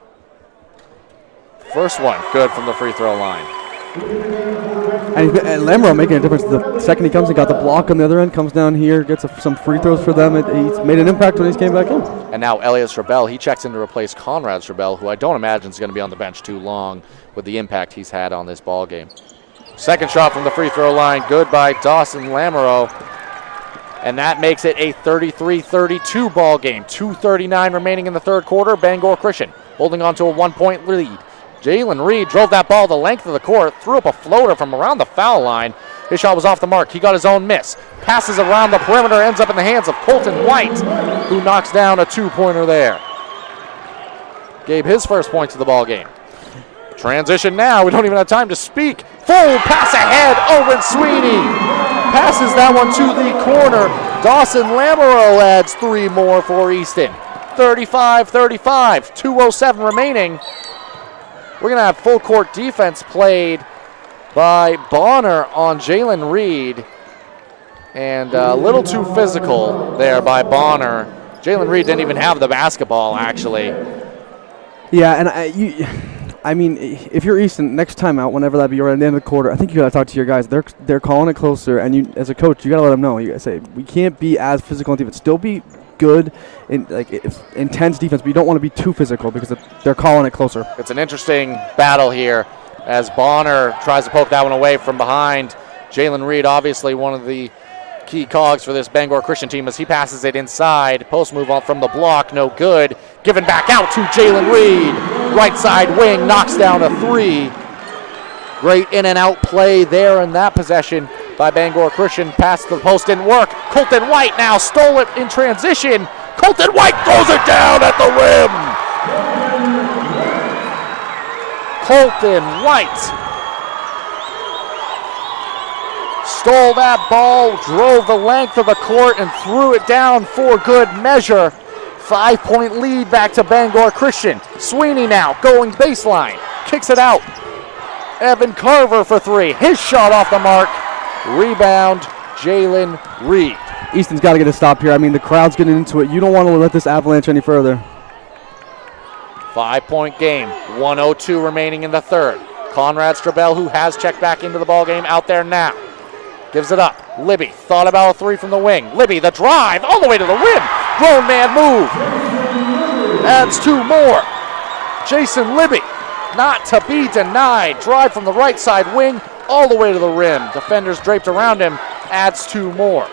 First one, good from the free throw line. And Lamoureux making a difference. The second he comes and got the block on the other end, comes down here, gets some free throws for them. He's made an impact when he came back in. And now Elliot Strabel, he checks in to replace Conrad Strabel, who I don't imagine is going to be on the bench too long with the impact he's had on this ball game. Second shot from the free throw line, good by Dawson Lamoureux. And that makes it a 33-32 ball game. 2:39 remaining in the third quarter. Bangor Christian holding on to a 1-point lead. Jalen Reed drove that ball the length of the court, threw up a floater from around the foul line. His shot was off the mark. He got his own miss. Passes around the perimeter, ends up in the hands of Colton White, who knocks down a 2-pointer there. Gave his first points of the ball game. Transition now. We don't even have time to speak. Full pass ahead. Owen Sweeney passes that one to the corner. Dawson Lamoureux adds 3 more for Easton. 35-35. 2:07 remaining. We're going to have full court defense played by Bonner on Jalen Reed. And a little too physical there by Bonner. Jalen Reed didn't even have the basketball, actually. Yeah, and I mean, if you're Easton, next time out, whenever that be, you're at the end of the quarter, I think you got to talk to your guys. They're calling it closer, and you, as a coach, you got to let them know. You got to say, we can't be as physical on defense. Still be good, intense defense, but you don't want to be too physical because they're calling it closer. It's an interesting battle here as Bonner tries to poke that one away from behind. Jalen Reed, obviously one of the key cogs for this Bangor Christian team, as he passes it inside. Post move on from the block, no good. Given back out to Jalen Reed. Right side wing, knocks down a three. Great in and out play there in that possession by Bangor Christian. Pass to the post didn't work. Colton White now stole it in transition. Colton White throws it down at the rim. Colton White stole that ball, drove the length of the court, and threw it down for good measure. 5-point lead back to Bangor Christian. Sweeney now going baseline, kicks it out. Evan Carver for three. His shot off the mark. Rebound, Jalen Reed. Easton's got to get a stop here. I mean, the crowd's getting into it. You don't want to let this avalanche any further. 5-point game. 1:02 remaining in the third. Conrad Strabel, who has checked back into the ball game, out there now. Gives it up. Libby thought about a three from the wing. Libby, the drive, all the way to the rim. Grown man move. Adds two more. Jason Libby, not to be denied. Drive from the right side wing, all the way to the rim. Defenders draped around him. Adds two more.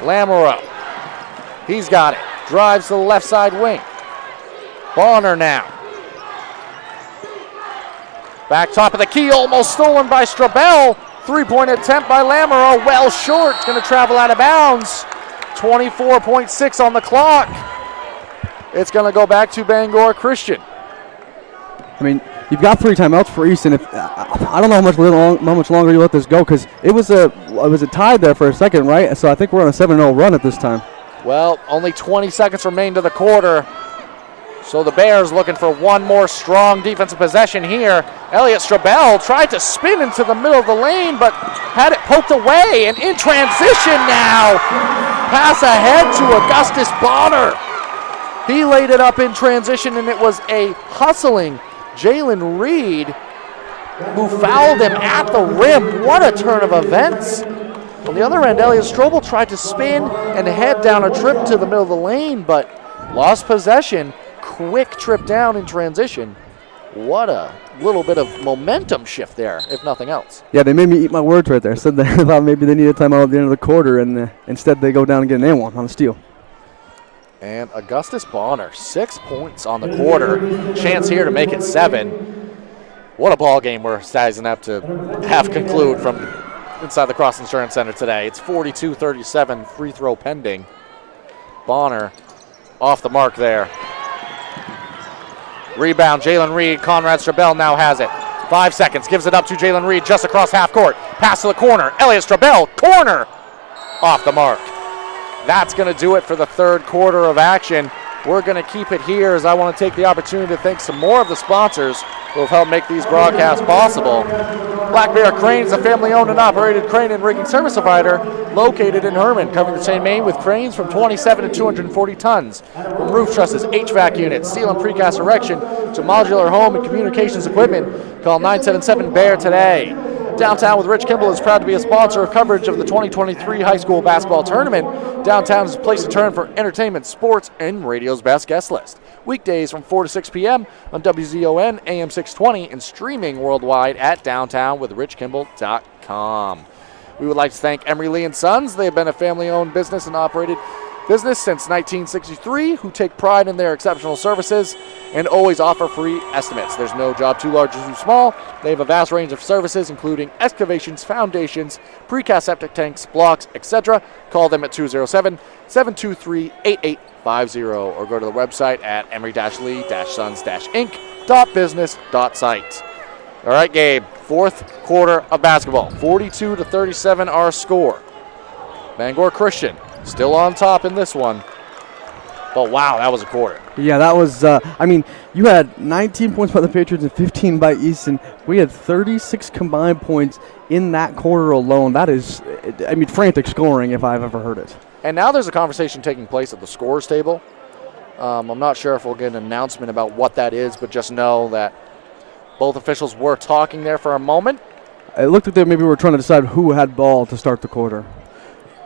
Lamoureux, he's got it. Drives to the left side wing. Bonner now. Back top of the key, almost stolen by Strabel. Three-point attempt by Lamoureux, well short. It's going to travel out of bounds. 24.6 on the clock. It's going to go back to Bangor Christian. I mean, you've got three timeouts for Easton. I don't know how much longer you let this go, because it was a tie there for a second, right? So I think we're on a 7-0 run at this time. Well, only 20 seconds remain to the quarter. So the Bears looking for one more strong defensive possession here. Elliot Strabel tried to spin into the middle of the lane, but had it poked away. And in transition now, pass ahead to Augustus Bonner. He laid it up in transition, and it was a hustling Jalen Reed who fouled him at the rim. What a turn of events. On the other end, Elliot Strobel tried to spin and head down a trip to the middle of the lane, but lost possession. Quick trip down in transition. What a little bit of momentum shift there, if nothing else. Yeah, they made me eat my words right there. Said they thought maybe they needed timeout at the end of the quarter, and instead they go down and get an and one on the steal. And Augustus Bonner, 6 points on the quarter. Chance here to make it 7. What a ball game we're sizing up to have conclude from inside the Cross Insurance Center today. It's 42-37, free throw pending. Bonner off the mark there. Rebound, Jalen Reed. Conrad Strabel now has it. 5 seconds, gives it up to Jalen Reed just across half court. Pass to the corner. Elliot Strabel, corner. Off the mark. That's going to do it for the third quarter of action. We're going to keep it here as I want to take the opportunity to thank some more of the sponsors who have helped make these broadcasts possible. Black Bear Crane is a family-owned and operated crane and rigging service provider located in Herman, covering the same Maine with cranes from 27 to 240 tons. From roof trusses, HVAC units, steel and precast erection, to modular home and communications equipment, call 977-BEAR today. Downtown with Rich Kimball is proud to be a sponsor of coverage of the 2023 high school basketball tournament. Downtown is a place to turn for entertainment, sports, and radio's best guest list. Weekdays from 4 to 6 p.m. on WZON AM 620 and streaming worldwide at downtownwithrichkimball.com. We would like to thank Emery Lee & Sons. They have been a family-owned business and operated business since 1963, who take pride in their exceptional services and always offer free estimates. There's no job too large or too small. They have a vast range of services, including excavations, foundations, precast septic tanks, blocks, etc. Call them at 207-723-8850 or go to the website at emery-lee-sons-inc.business.site. All right, Gabe, fourth quarter of basketball. 42-37 our score. Bangor Christian still on top in this one. But wow, that was a quarter. Yeah, that was, I mean, you had 19 points by the Patriots and 15 by Easton. We had 36 combined points in that quarter alone. That is, I mean, frantic scoring if I've ever heard it. And now there's a conversation taking place at the scores table. I'm not sure if we'll get an announcement about what that is, but just know that both officials were talking there for a moment. It looked like they maybe were trying to decide who had ball to start the quarter.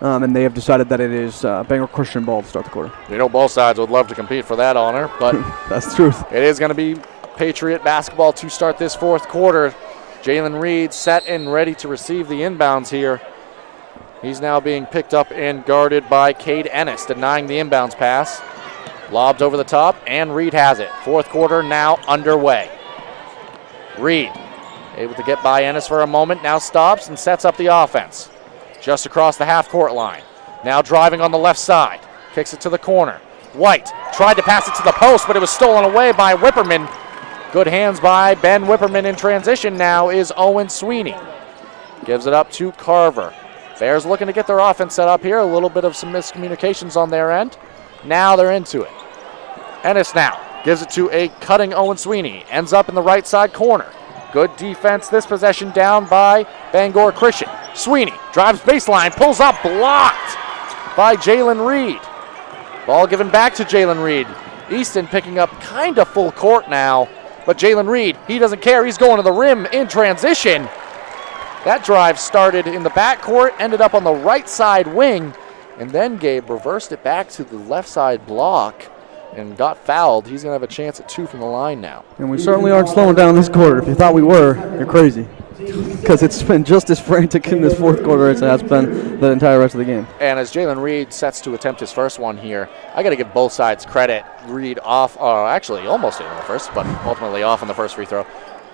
and they have decided that it is Bangor Christian ball to start the quarter. You know, both sides would love to compete for that honor, but that's the truth. It is going to be Patriot basketball to start this fourth quarter. Jalen Reed set and ready to receive the inbounds here. He's now being picked up and guarded by Cade Ennis, denying the inbounds pass. Lobbed over the top, and Reed has it. Fourth quarter now underway. Reed able to get by Ennis for a moment, now stops and sets up the offense. Just across the half-court line. Now driving on the left side. Kicks it to the corner. White tried to pass it to the post, but it was stolen away by Whipperman. Good hands by Ben Whipperman in transition now is Owen Sweeney. Gives it up to Carver. Bears looking to get their offense set up here. A little bit of some miscommunications on their end. Now they're into it. Ennis now gives it to a cutting Owen Sweeney. Ends up in the right side corner. Good defense this possession down by Bangor Christian. Sweeney drives baseline, pulls up, blocked by Jalen Reed. Ball given back to Jalen Reed. Easton picking up kind of full court now, but Jalen Reed, he doesn't care. He's going to the rim in transition. That drive started in the backcourt, ended up on the right side wing, and then Gabe reversed it back to the left side block and got fouled. He's going to have a chance at 2 from the line now. And we certainly aren't slowing down this quarter. If you thought we were, you're crazy. Because it's been just as frantic in this fourth quarter as it has been the entire rest of the game. And as Jalen Reed sets to attempt his first one here, I got to give both sides credit. Reed off, actually almost in the first, but ultimately off on the first free throw.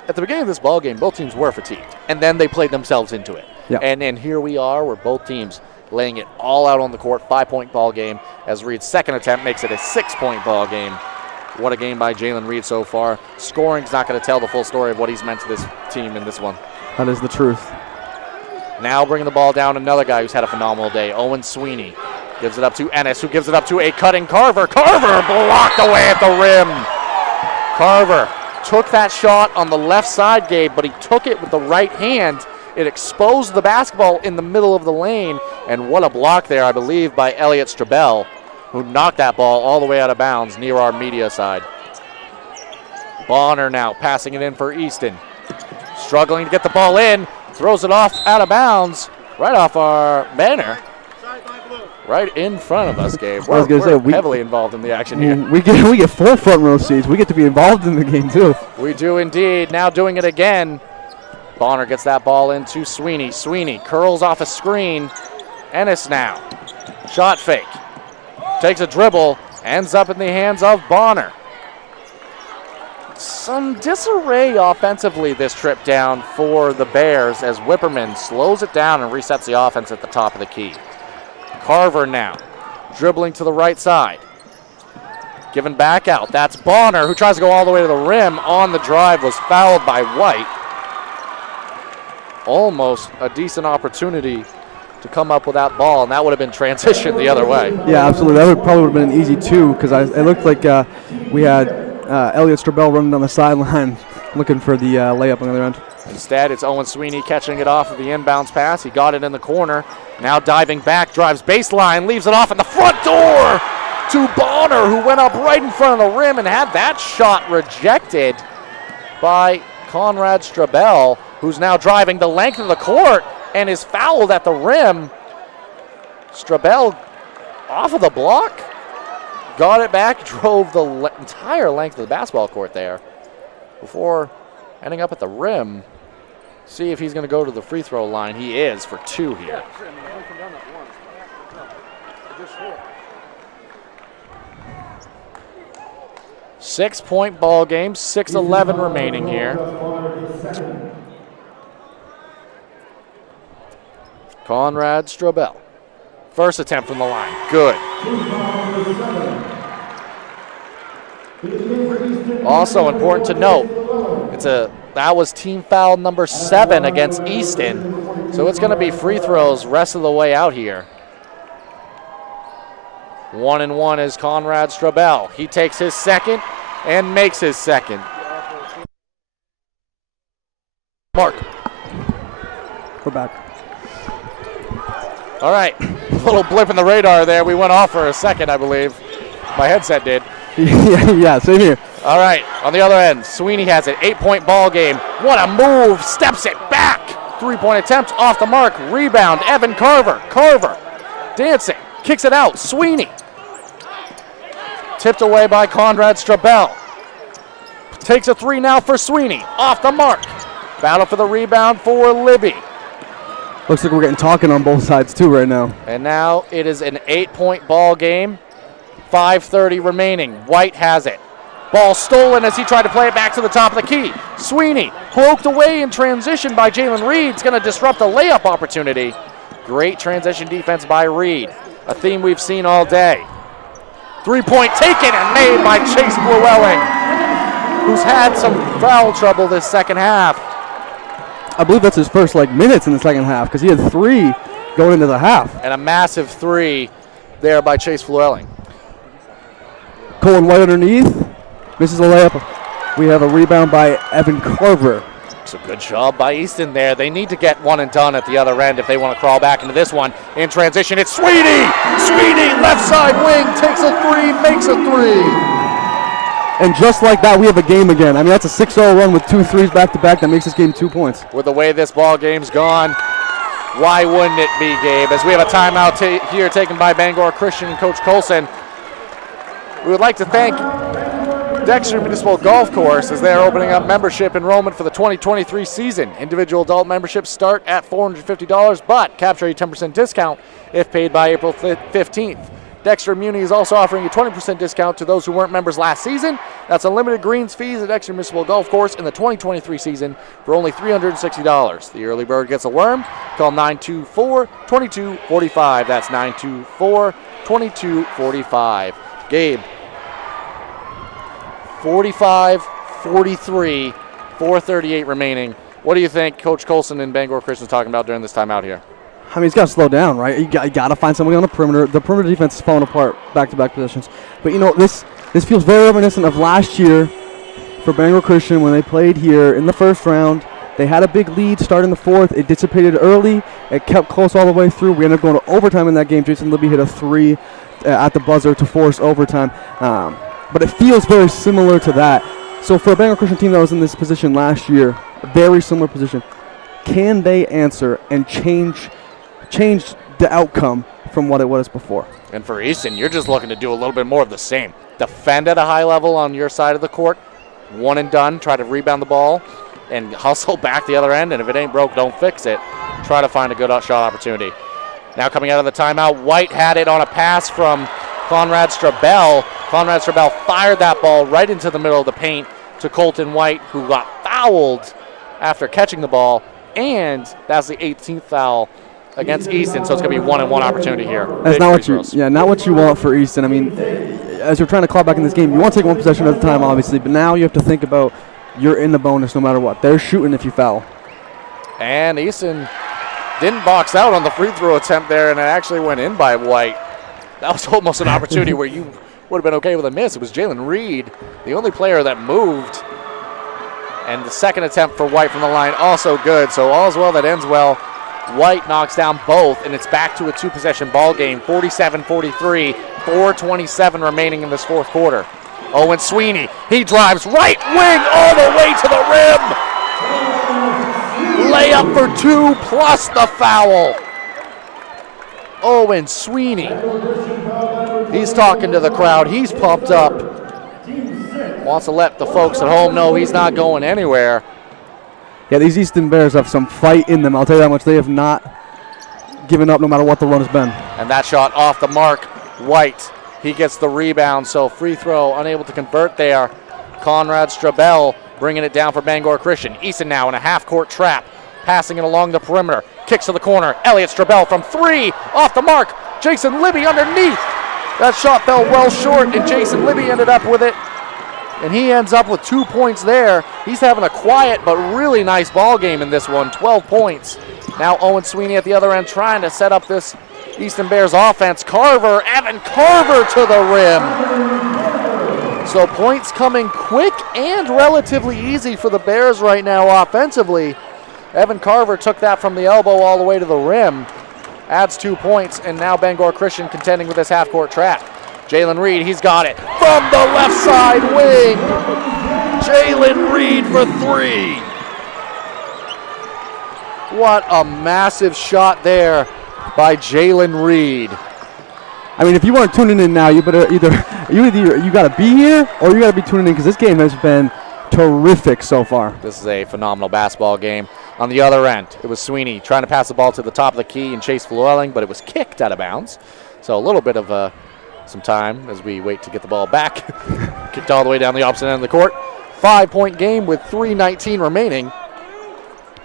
At the beginning of this ball game, both teams were fatigued, and then they played themselves into it. Yeah. And here we are, where both teams laying it all out on the court. 5-point ball game as Reed's second attempt makes it a 6-point ball game. What a game by Jalen Reed so far. Scoring's not going to tell the full story of what he's meant to this team in this one. That is the truth. Now bringing the ball down, another guy who's had a phenomenal day, Owen Sweeney. Gives it up to Ennis, who gives it up to a cutting Carver. Carver blocked away at the rim. Carver took that shot on the left side, Gabe, but he took it with the right hand. It exposed the basketball in the middle of the lane, and what a block there, I believe, by Elliot Strabell, who knocked that ball all the way out of bounds near our media side. Bonner now passing it in for Easton. Struggling to get the ball in, throws it off out of bounds, right off our banner. Right in front of us, Gabe. We're heavily involved in the action here. We get 4 front row seats. We get to be involved in the game, too. We do indeed. Now doing it again. Bonner gets that ball into Sweeney. Sweeney curls off a screen. Ennis now. Shot fake. Takes a dribble. Ends up in the hands of Bonner. Some disarray offensively this trip down for the Bears as Whipperman slows it down and resets the offense at the top of the key. Carver now, dribbling to the right side. Given back out. That's Bonner, who tries to go all the way to the rim on the drive, was fouled by White. Almost a decent opportunity to come up with that ball, and that would have been transition the other way. Yeah, absolutely. That probably would have been an easy 2 because it looked like we had Elliot Strabell running down the sideline looking for the layup on the other end. Instead, it's Owen Sweeney catching it off of the inbounds pass. He got it in the corner. Now diving back, drives baseline, leaves it off in the front door to Bonner, who went up right in front of the rim and had that shot rejected by Conrad Strabell, who's now driving the length of the court and is fouled at the rim. Strabell off of the block, got it back, drove the entire length of the basketball court there before ending up at the rim. See if he's going to go to the free throw line. He is for 2 here. 6-point ball game, 6:11 remaining here. Conrad Strabell. First attempt from the line. Good. Also important to note, that was team foul number 7 against Easton. So it's going to be free throws rest of the way out here. 1-1 is Conrad Strabell. He takes his second and makes his second. Mark. We're back. All right, little blip in the radar there. We went off for a second, I believe. My headset did. Yeah, same here. All right, on the other end, Sweeney has it. 8-point ball game. What a move. Steps it back. 3-point attempt off the mark. Rebound, Evan Carver. Carver Dancing, kicks it out. Sweeney. Tipped away by Conrad Strabel. Takes a 3 now for Sweeney. Off the mark. Battle for the rebound for Libby. Looks like we're getting talking on both sides too right now. And now it is an 8-point ball game. 5:30 remaining. White has it. Ball stolen as he tried to play it back to the top of the key. Sweeney poked away in transition by Jalen Reed. It's going to disrupt a layup opportunity. Great transition defense by Reed. A theme we've seen all day. 3-point taken and made by Chase Llewellyn, who's had some foul trouble this second half. I believe that's his first minutes in the second half because he had 3 going into the half. And a massive 3 there by Chase Llewellyn. Colin White underneath. Misses the layup. We have a rebound by Evan Carver. It's a good job by Easton there. They need to get one and done at the other end if they want to crawl back into this one. In transition, it's Sweeney! Sweeney, left side wing, takes a 3, makes a 3. And just like that, we have a game again. I mean, that's a 6-0 run with 2 threes back-to-back. That makes this game 2 points. With the way this ball game's gone, why wouldn't it be, Gabe? As we have a timeout here taken by Bangor Christian and Coach Colson. We would like to thank Dexter Municipal Golf Course as they are opening up membership enrollment for the 2023 season. Individual adult memberships start at $450, but capture a 10% discount if paid by April 15th. Dexter Muni is also offering a 20% discount to those who weren't members last season. That's unlimited greens fees at Dexter Municipal Golf Course in the 2023 season for only $360. The early bird gets a worm. Call 924-2245. That's 924-2245. Gabe, 45-43, 4:38 remaining. What do you think Coach Colson and Bangor Christian is talking about during this timeout here? I mean, he's got to slow down, right? You got to find somebody on the perimeter. The perimeter defense is falling apart, back-to-back positions. But, this feels very reminiscent of last year for Bangor Christian when they played here in the first round. They had a big lead starting the fourth. It dissipated early. It kept close all the way through. We ended up going to overtime in that game. Jason Libby hit a 3 at the buzzer to force overtime. But it feels very similar to that. So for a Bangor Christian team that was in this position last year, a very similar position, can they answer and change the outcome from what it was before? And for Easton, you're just looking to do a little bit more of the same. Defend at a high level on your side of the court, one and done, try to rebound the ball, and hustle back the other end, and if it ain't broke, don't fix it. Try to find a good shot opportunity. Now coming out of the timeout, White had it on a pass from Conrad Strabel. Conrad Strabel fired that ball right into the middle of the paint to Colton White, who got fouled after catching the ball, and that's the 18th foul against Easton, so it's going to be 1-and-1 opportunity here. That's not what you want for Easton. I mean, as you're trying to claw back in this game, you want to take one possession at a time, obviously, but now you have to think about you're in the bonus no matter what. They're shooting if you foul. And Easton didn't box out on the free throw attempt there, and it actually went in by White. That was almost an opportunity where you would have been okay with a miss. It was Jalen Reed, the only player that moved. And the second attempt for White from the line, also good. So all's well that ends well. White knocks down both, and it's back to a 2-possession ball game, 47-43, 4:27 remaining in this fourth quarter. Owen Sweeney, he drives right wing all the way to the rim. Layup for 2 plus the foul. Owen Sweeney, he's talking to the crowd. He's pumped up. Wants to let the folks at home know he's not going anywhere. Yeah, these Easton Bears have some fight in them. I'll tell you that much. They have not given up no matter what the run has been. And that shot off the mark. White, he gets the rebound, so free throw, unable to convert there. Conrad Strabel bringing it down for Bangor Christian. Easton now in a half-court trap, passing it along the perimeter. Kicks to the corner. Elliott Strabel from 3, off the mark. Jason Libby underneath. That shot fell well short, and Jason Libby ended up with it. And he ends up with 2 points there. He's having a quiet but really nice ball game in this one, 12 points. Now Owen Sweeney at the other end trying to set up this Easton Bears offense. Evan Carver to the rim. So points coming quick and relatively easy for the Bears right now offensively. Evan Carver took that from the elbow all the way to the rim. Adds 2 points, and now Bangor Christian contending with this half-court trap. Jalen Reed, he's got it from the left side wing. Jalen Reed for 3. What a massive shot there by Jalen Reed. I mean, if you weren't tuning in now, you better you got to be here or you got to be tuning in because this game has been terrific so far. This is a phenomenal basketball game. On the other end, it was Sweeney trying to pass the ball to the top of the key and Chase Llewellyn, but it was kicked out of bounds. So a little bit of some time as we wait to get the ball back. Kicked all the way down the opposite end of the court. 5-point game with 3:19 remaining.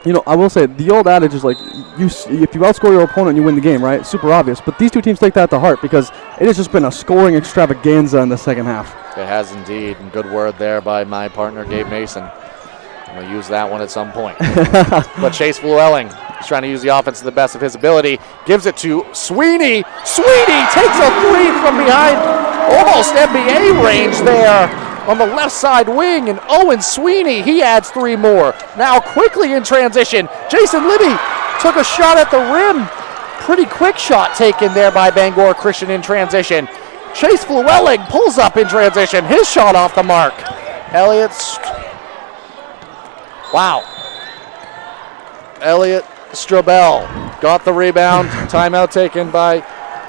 You know, I will say, the old adage is like, if you outscore your opponent, you win the game, right? Super obvious. But these two teams take that to heart because it has just been a scoring extravaganza in the second half. It has indeed. And good word there by my partner, Gabe Mason. I'm going to use that one at some point. But Chase Llewellyn is trying to use the offense to the best of his ability. Gives it to Sweeney. Sweeney takes a three from behind. Almost NBA range there on the left side wing. And Owen Sweeney, he adds 3 more. Now quickly in transition, Jason Libby took a shot at the rim. Pretty quick shot taken there by Bangor Christian in transition. Chase Llewellyn pulls up in transition. His shot off the mark. Wow. Elliot Strabel got the rebound. Timeout taken by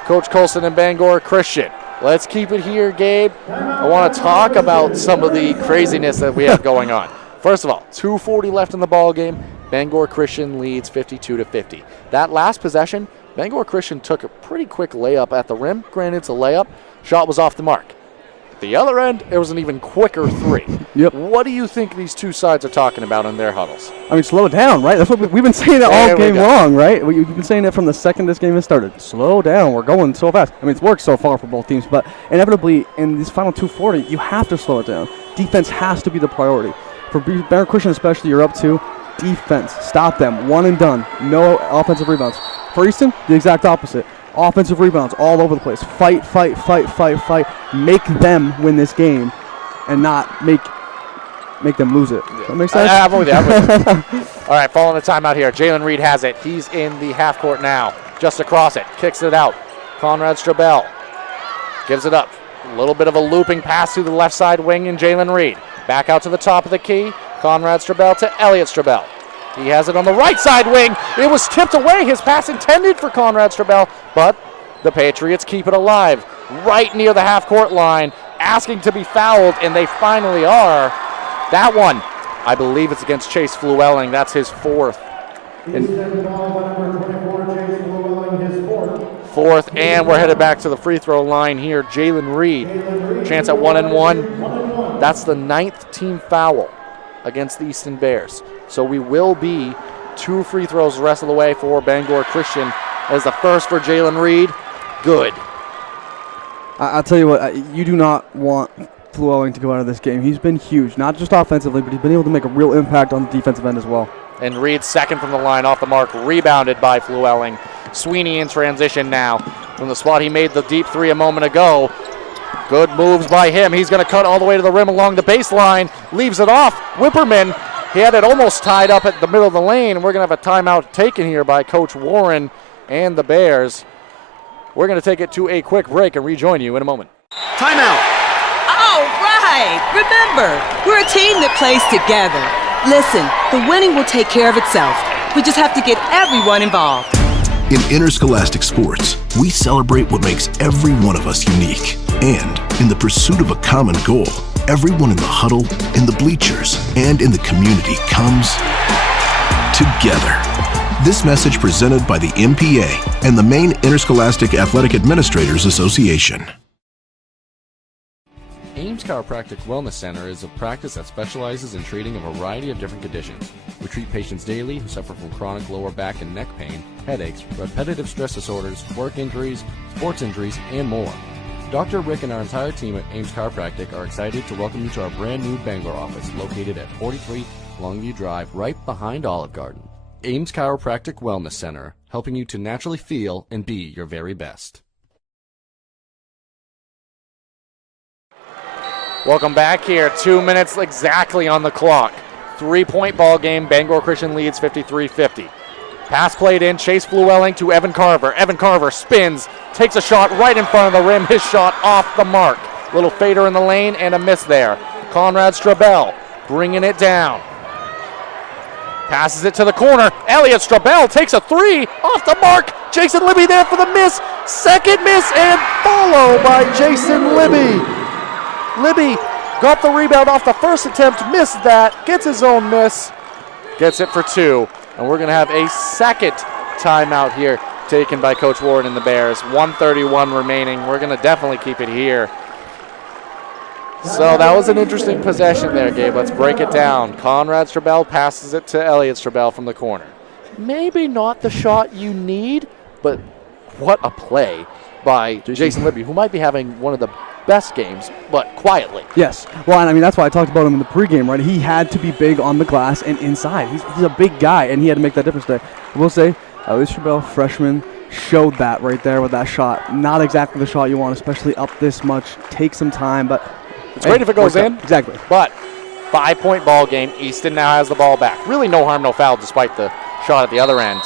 Coach Colson and Bangor Christian. Let's keep it here, Gabe. I want to talk about some of the craziness that we have going on. First of all, 2:40 left in the ball game. Bangor Christian leads 52-50. That last possession, Bangor Christian took a pretty quick layup at the rim. Granted, it's a layup. Shot was off the mark. At the other end, it was an even quicker 3. Yep. What do you think these two sides are talking about in their huddles? I mean, slow it down, right? That's what we've been saying it all game long, right? We've been saying it from the second this game has started. Slow down. We're going so fast. I mean, it's worked so far for both teams, but inevitably in these final 2:40, you have to slow it down. Defense has to be the priority. For Bangor Christian especially, you're up 2. Defense. Stop them. One and done. No offensive rebounds. For Easton, the exact opposite. Offensive rebounds all over the place. Fight. Make them win this game and not make them lose it. Does that make sense? I'm with you. All right, following the timeout here. Jalen Reed has it. He's in the half court now. Just across it. Kicks it out. Conrad Strabel gives it up. A little bit of a looping pass through the left side wing and Jalen Reed. Back out to the top of the key. Conrad Strabel to Elliot Strabel. He has it on the right side wing. It was tipped away. His pass intended for Conrad Strabel, but the Patriots keep it alive right near the half-court line, asking to be fouled, and they finally are. That one, I believe it's against Chase Llewellyn. That's his 4th. Fourth, and we're headed back to the free throw line here. Jalen Reed, chance at 1-and-1. That's the 9th team foul against the Easton Bears. So we will be 2 free throws the rest of the way for Bangor Christian as the first for Jalen Reed. Good. I'll tell you what, you do not want Llewellyn to go out of this game. He's been huge, not just offensively, but he's been able to make a real impact on the defensive end as well. And Reed second from the line off the mark, rebounded by Llewellyn. Sweeney in transition now from the spot he made the deep 3 a moment ago. Good moves by him. He's going to cut all the way to the rim along the baseline. Leaves it off. Whipperman, he had it almost tied up at the middle of the lane. We're going to have a timeout taken here by Coach Warren and the Bears. We're going to take it to a quick break and rejoin you in a moment. Timeout. All right. Remember, we're a team that plays together. Listen, the winning will take care of itself. We just have to get everyone involved. In interscholastic sports, we celebrate what makes every one of us unique. And in the pursuit of a common goal, everyone in the huddle, in the bleachers, and in the community comes together. This message presented by the MPA and the Maine Interscholastic Athletic Administrators Association. Ames Chiropractic Wellness Center is a practice that specializes in treating a variety of different conditions. We treat patients daily who suffer from chronic lower back and neck pain, headaches, repetitive stress disorders, work injuries, sports injuries, and more. Dr. Rick and our entire team at Ames Chiropractic are excited to welcome you to our brand new Bangor office located at 43 Longview Drive, right behind Olive Garden. Ames Chiropractic Wellness Center, helping you to naturally feel and be your very best. Welcome back here. 2 minutes exactly on the clock. 3-point ball game. Bangor Christian leads 53-50. Pass played in. Chase Llewellyn to Evan Carver. Evan Carver spins, takes a shot right in front of the rim. His shot off the mark. Little fader in the lane and a miss there. Conrad Strabel bringing it down. Passes it to the corner. Elliot Strabel takes a 3 off the mark. Jason Libby there for the miss. Second miss and follow by Jason Libby. Libby got the rebound off the first attempt, missed that, gets his own miss, gets it for 2. And we're going to have a second timeout here taken by Coach Warren and the Bears. 1:31 remaining. We're going to definitely keep it here. So that was an interesting possession there, Gabe. Let's break it down. Conrad Strabel passes it to Elliot Strabel from the corner. Maybe not the shot you need, but what a play by Jason Libby, who might be having one of the best games, but quietly. Yes. Well, and I mean, that's why I talked about him in the pregame, right? He had to be big on the glass and inside. He's a big guy, and he had to make that difference there. I will say, Elliot Strabel, freshman, showed that right there with that shot. Not exactly the shot you want, especially up this much. Take some time, but it's great if it goes in. Exactly. But 5-point ball game. Easton now has the ball back. Really no harm, no foul, despite the shot at the other end.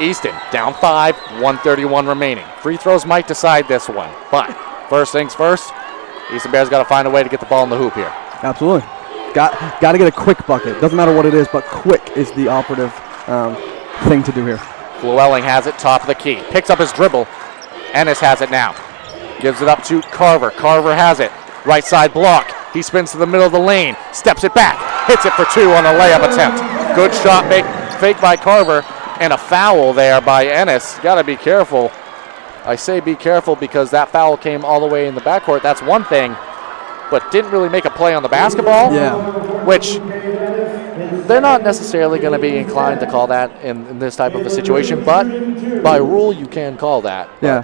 Easton down 5, 1:31 remaining. Free throws might decide this one, but first things first, Easton Bears got to find a way to get the ball in the hoop here. Absolutely. Got to get a quick bucket. Doesn't matter what it is, but quick is the operative thing to do here. Llewellyn has it, top of the key. Picks up his dribble. Ennis has it now. Gives it up to Carver. Carver has it. Right side block. He spins to the middle of the lane. Steps it back. Hits it for 2 on a layup attempt. Good shot fake by Carver. And a foul there by Ennis. Got to be careful. I say be careful because that foul came all the way in the backcourt. That's one thing. But didn't really make a play on the basketball. Yeah. Which they're not necessarily going to be inclined to call that in this type of a situation. But by rule, you can call that. Yeah.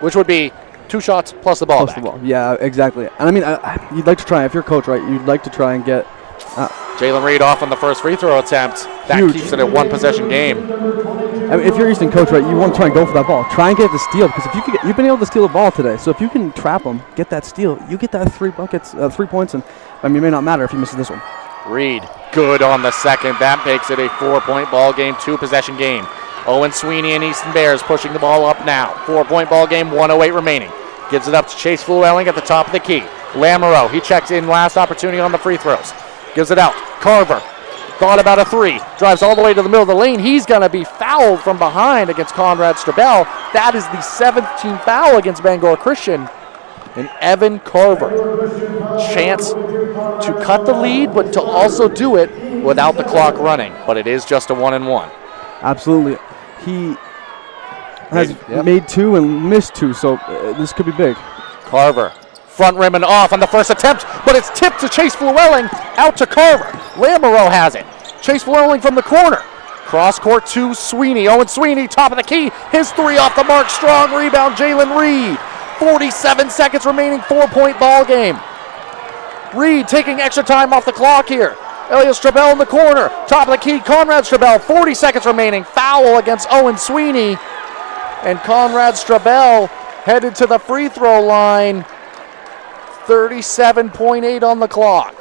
Which would be 2 shots plus the ball back. Yeah, exactly. And I mean, you'd like to try, if you're a coach, right, you'd like to try and get Jalen Reed off on the first free throw attempt. That huge. Keeps it at 1-possession game. I mean, if you're Easton coach, right, you want to try and go for that ball. Try and get the steal, because if you've been able to steal a ball today, so if you can trap them, get that steal, you get that 3 points, and I mean, it may not matter if you miss this one. Reed, good on the second. That makes it a 4-point ball game, 2-possession game. Owen Sweeney and Easton Bears pushing the ball up now. 4-point ball game, 1:08 remaining. Gives it up to Chase Llewellyn at the top of the key. Lamoureux, he checks in last opportunity on the free throws. Gives it out. Carver thought about a 3. Drives all the way to the middle of the lane. He's going to be fouled from behind against Conrad Strabel. That is the 7th team foul against Bangor Christian. And Evan Carver. Chance to cut the lead, but to also do it without the clock running. But it is just a 1-and-1. Absolutely. He has made 2 and missed 2, so this could be big. Carver, front rim and off on the first attempt, but it's tipped to Chase Llewellyn, out to Carver. Lamoureux has it. Chase Llewellyn from the corner. Cross court to Sweeney. Owen Sweeney, top of the key. His 3 off the mark. Strong rebound, Jalen Reed. 47 seconds remaining, 4-point ball game. Reed taking extra time off the clock here. Elliot Strabel in the corner. Top of the key, Conrad Strabel. 40 seconds remaining. Foul against Owen Sweeney. And Conrad Strabel headed to the free throw line. 37.8 on the clock.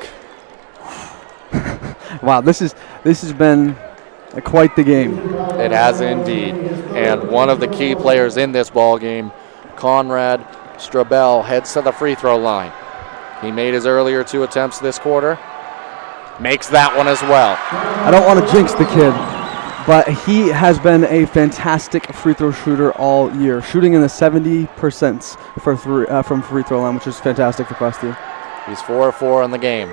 Wow, this has been quite the game. It has indeed. And one of the key players in this ball game, Conrad Strabel, heads to the free throw line. He made his earlier 2 attempts this quarter. Makes that one as well. I don't want to jinx the kid, but he has been a fantastic free throw shooter all year, shooting in the 70% from free throw line, which is fantastic for Class 2. He's 4 of 4 on the game.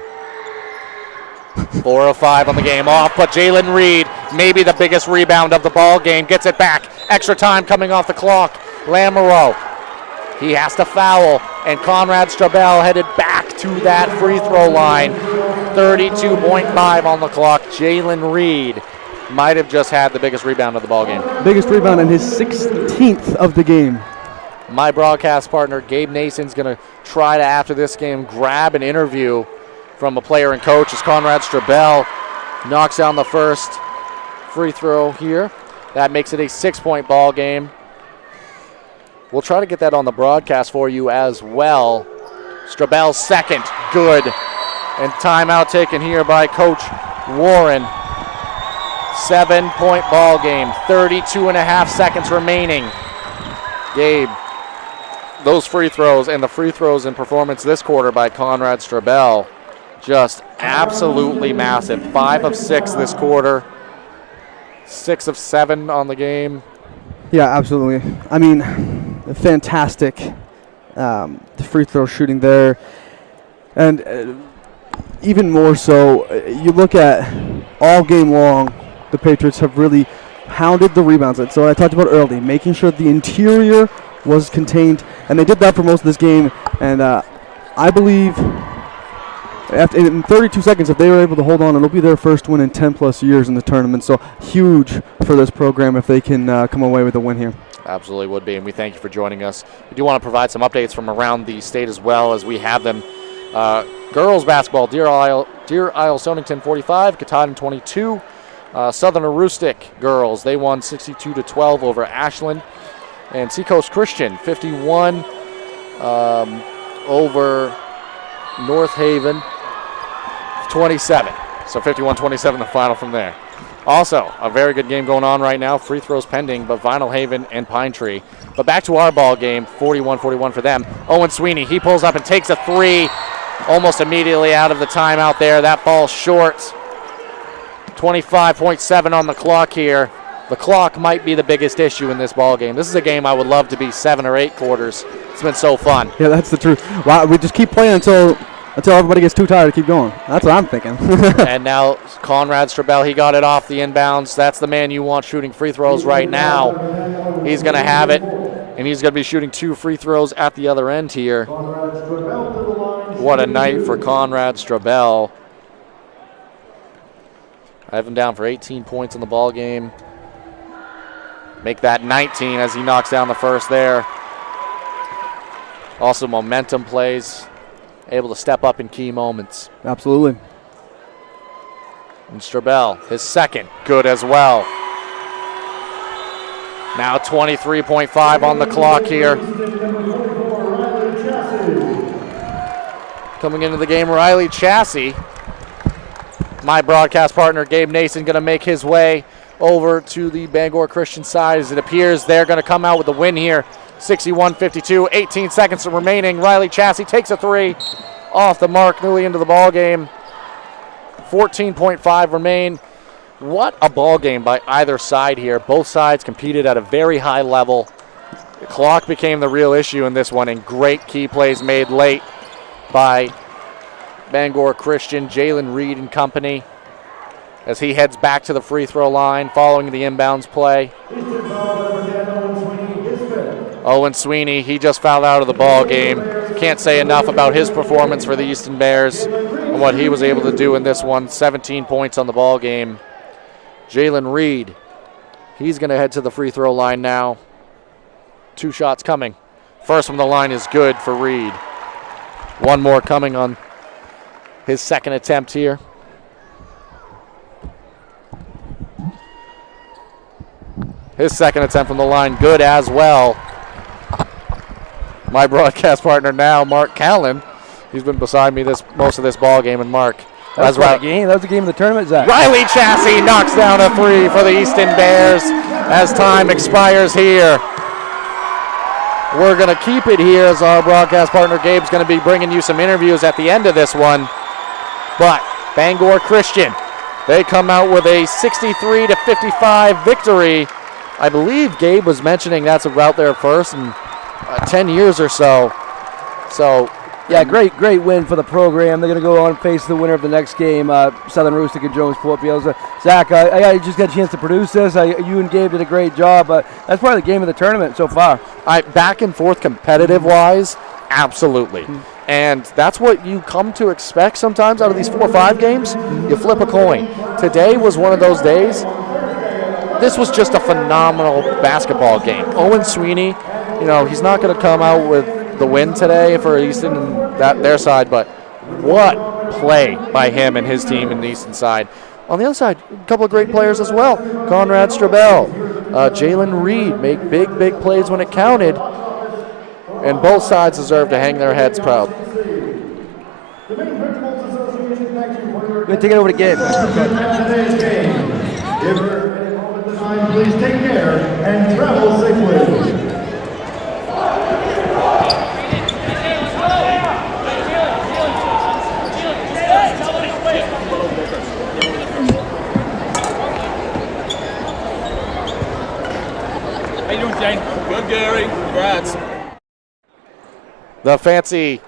4 of 5 on the game off, but Jalen Reed, maybe the biggest rebound of the ball game, gets it back. Extra time coming off the clock. Lamoureux, he has to foul, and Conrad Strabel headed back to that free throw line. 32.5 on the clock. Jalen Reed might have just had the biggest rebound of the ball game. Biggest rebound in his 16th of the game. My broadcast partner, Gabe Nason's going to try to, after this game, grab an interview from a player and coach as Conrad Strabel knocks down the first free throw here. That makes it a 6-point ball game. We'll try to get that on the broadcast for you as well. Strabel's second, good. And timeout taken here by Coach Warren. 7-point ball game, 32.5 seconds remaining. Gabe, those free throws and the free throws in performance this quarter by Conrad Strabel, just absolutely massive. 5 of 6 this quarter, 6 of 7 on the game. Yeah, absolutely. I mean, fantastic the free throw shooting there. And even more so, you look at all game long, the Patriots have really hounded the rebounds. And so I talked about early, making sure the interior was contained, and they did that for most of this game. And I believe in 32 seconds, if they were able to hold on, it'll be their first win in 10-plus years in the tournament. So huge for this program if they can come away with a win here. Absolutely would be, and we thank you for joining us. We do want to provide some updates from around the state as well as we have them. Girls basketball, Deer Isle Stonington 45, Katahdin 22. Southern Aroostook girls, they won 62-12 over Ashland. And Seacoast Christian 51 over North Haven 27. So 51-27 the final from there. Also, a very good game going on right now. Free throws pending, but Vinyl Haven and Pine Tree. But back to our ball game, 41-41 for them. Owen Sweeney, he pulls up and takes a three almost immediately out of the timeout there. That falls short. 25.7 on the clock here. The clock might be the biggest issue in this ball game. This is a game I would love to be 7 or 8 quarters. It's been so fun. Yeah, that's the truth. Wow, we just keep playing until everybody gets too tired to keep going. That's what I'm thinking. And now Conrad Strabel, he got it off the inbounds. That's the man you want shooting free throws right now. He's going to have it, and he's going to be shooting 2 free throws at the other end here. What a night for Conrad Strabel. I have him down for 18 points in the ball game. Make that 19 as he knocks down the first there. Also momentum plays. Able to step up in key moments. Absolutely. And Strabel, his second, good as well. Now 23.5 on the clock here. Coming into the game, Riley Chassis. My broadcast partner, Gabe Nason, going to make his way over to the Bangor Christian side as it appears they're going to come out with the win here. 61-52, 18 seconds remaining. Riley Chassis takes a three off the mark, newly into the ball game. 14.5 remain. What a ball game by either side here. Both sides competed at a very high level. The clock became the real issue in this one, and great key plays made late by Bangor Christian, Jalen Reed and company, as he heads back to the free throw line following the inbounds play. Owen Sweeney, he just fouled out of the ball game. Can't say enough about his performance for the Easton Bears and what he was able to do in this one. 17 points on the ball game. Jalen Reed, he's going to head to the free throw line now. 2 shots coming. First from the line is good for Reed. One more coming on his second attempt here. His second attempt from the line, good as well. My broadcast partner now, Mark Callan. He's been beside me most of this ball game, and Mark. That's right. Game. That was the game of the tournament, Zach. Riley Chassis knocks down a three for the Easton Bears as time expires here. We're going to keep it here as our broadcast partner Gabe's going to be bringing you some interviews at the end of this one. But Bangor Christian, they come out with a 63-55 victory. I believe Gabe was mentioning that's about their first in 10 years or so. So, yeah, great win for the program. They're going to go on and face the winner of the next game, Southern Aroostook and Jonesport Beals. Zach, I just got a chance to produce this. You and Gabe did a great job. That's probably the game of the tournament so far. Back and forth competitive-wise, absolutely. And that's what you come to expect sometimes out of these 4 or 5 games. You flip a coin. Today was one of those days. This was just a phenomenal basketball game. Owen Sweeney, he's not going to come out with the win today for Easton and their side, but what play by him and his team in the Easton side. On the other side, a couple of great players as well. Conrad Strabel, Jalen Reed make big plays when it counted, and both sides deserve to hang their heads proud. We're going to take it over to Gabe. Please take care and travel safely. How you doing? the fancy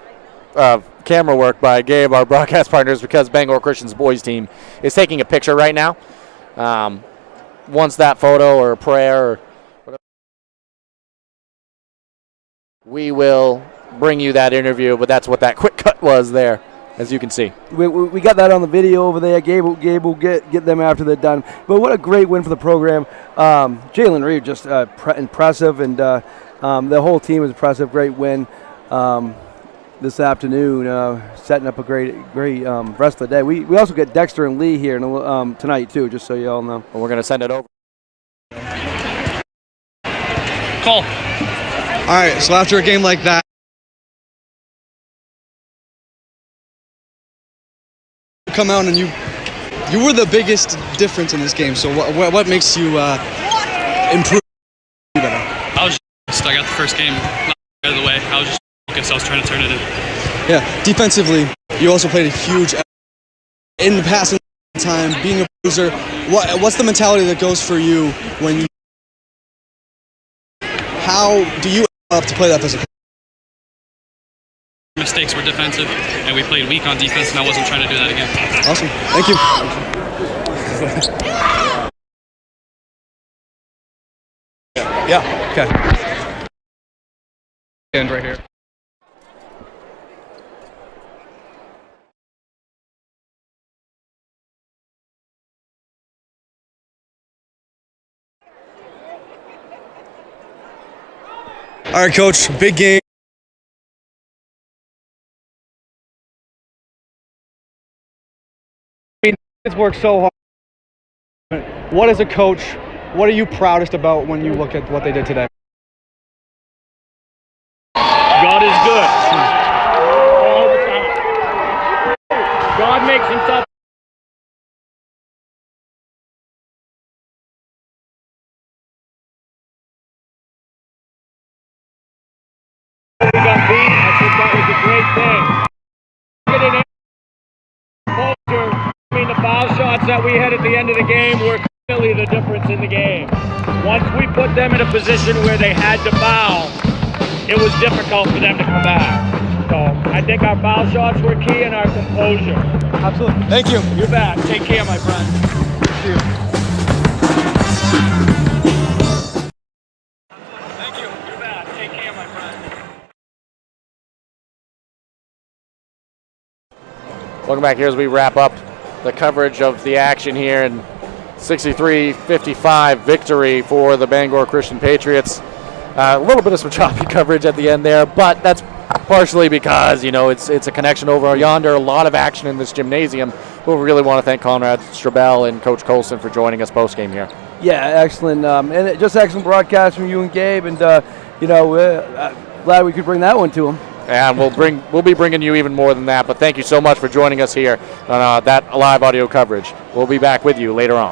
camera work by Gabe, our broadcast partners, because Bangor Christian's boys team is taking a picture right now. Once that photo or prayer or whatever, we will bring you that interview, but that's what that quick cut was there, as you can see. We got that on the video over there. Gabe will get them after they're done. But what a great win for the program. Jalen Reed just impressive, and the whole team was impressive. Great win this afternoon, setting up a great rest of the day. We also get Dexter and Lee here tonight too, just so you all know. Well, we're going to send it over. Call. All right, so after a game like that, come out and you were the biggest difference in this game. So what makes you improve better? I was just, I got the first game out of the way. I was just focused. I was trying to turn it in. Yeah, defensively, you also played a huge in the passing time, being a bruiser. What's the mentality that goes for you when you? How do you up to play that physical? Mistakes were defensive, and we played weak on defense, and I wasn't trying to do that again. Awesome. Thank you. Yeah. Okay. End right here. All right, Coach. Big game. It's worked so hard. What is a coach? What are you proudest about when you look at what they did today? God is good. All the time. God makes himself. We got beat. I think that was a great thing. The foul shots that we had at the end of the game were clearly the difference in the game. Once we put them in a position where they had to foul, it was difficult for them to come back. So I think our foul shots were key and our composure. Absolutely. Thank you. You bet. Take care, my friend. Thank you. Thank you. You bet. Take care, my friend. Welcome back here as we wrap up the coverage of the action here, and 63-55 victory for the Bangor Christian Patriots. A little bit of some choppy coverage at the end there, but that's partially because, it's a connection over yonder, a lot of action in this gymnasium. But we really want to thank Conrad Strabel and Coach Colson for joining us post-game here. Yeah, excellent. And just excellent broadcast from you and Gabe, and, glad we could bring that one to him. And we'll be bringing you even more than that. But thank you so much for joining us here on that live audio coverage. We'll be back with you later on.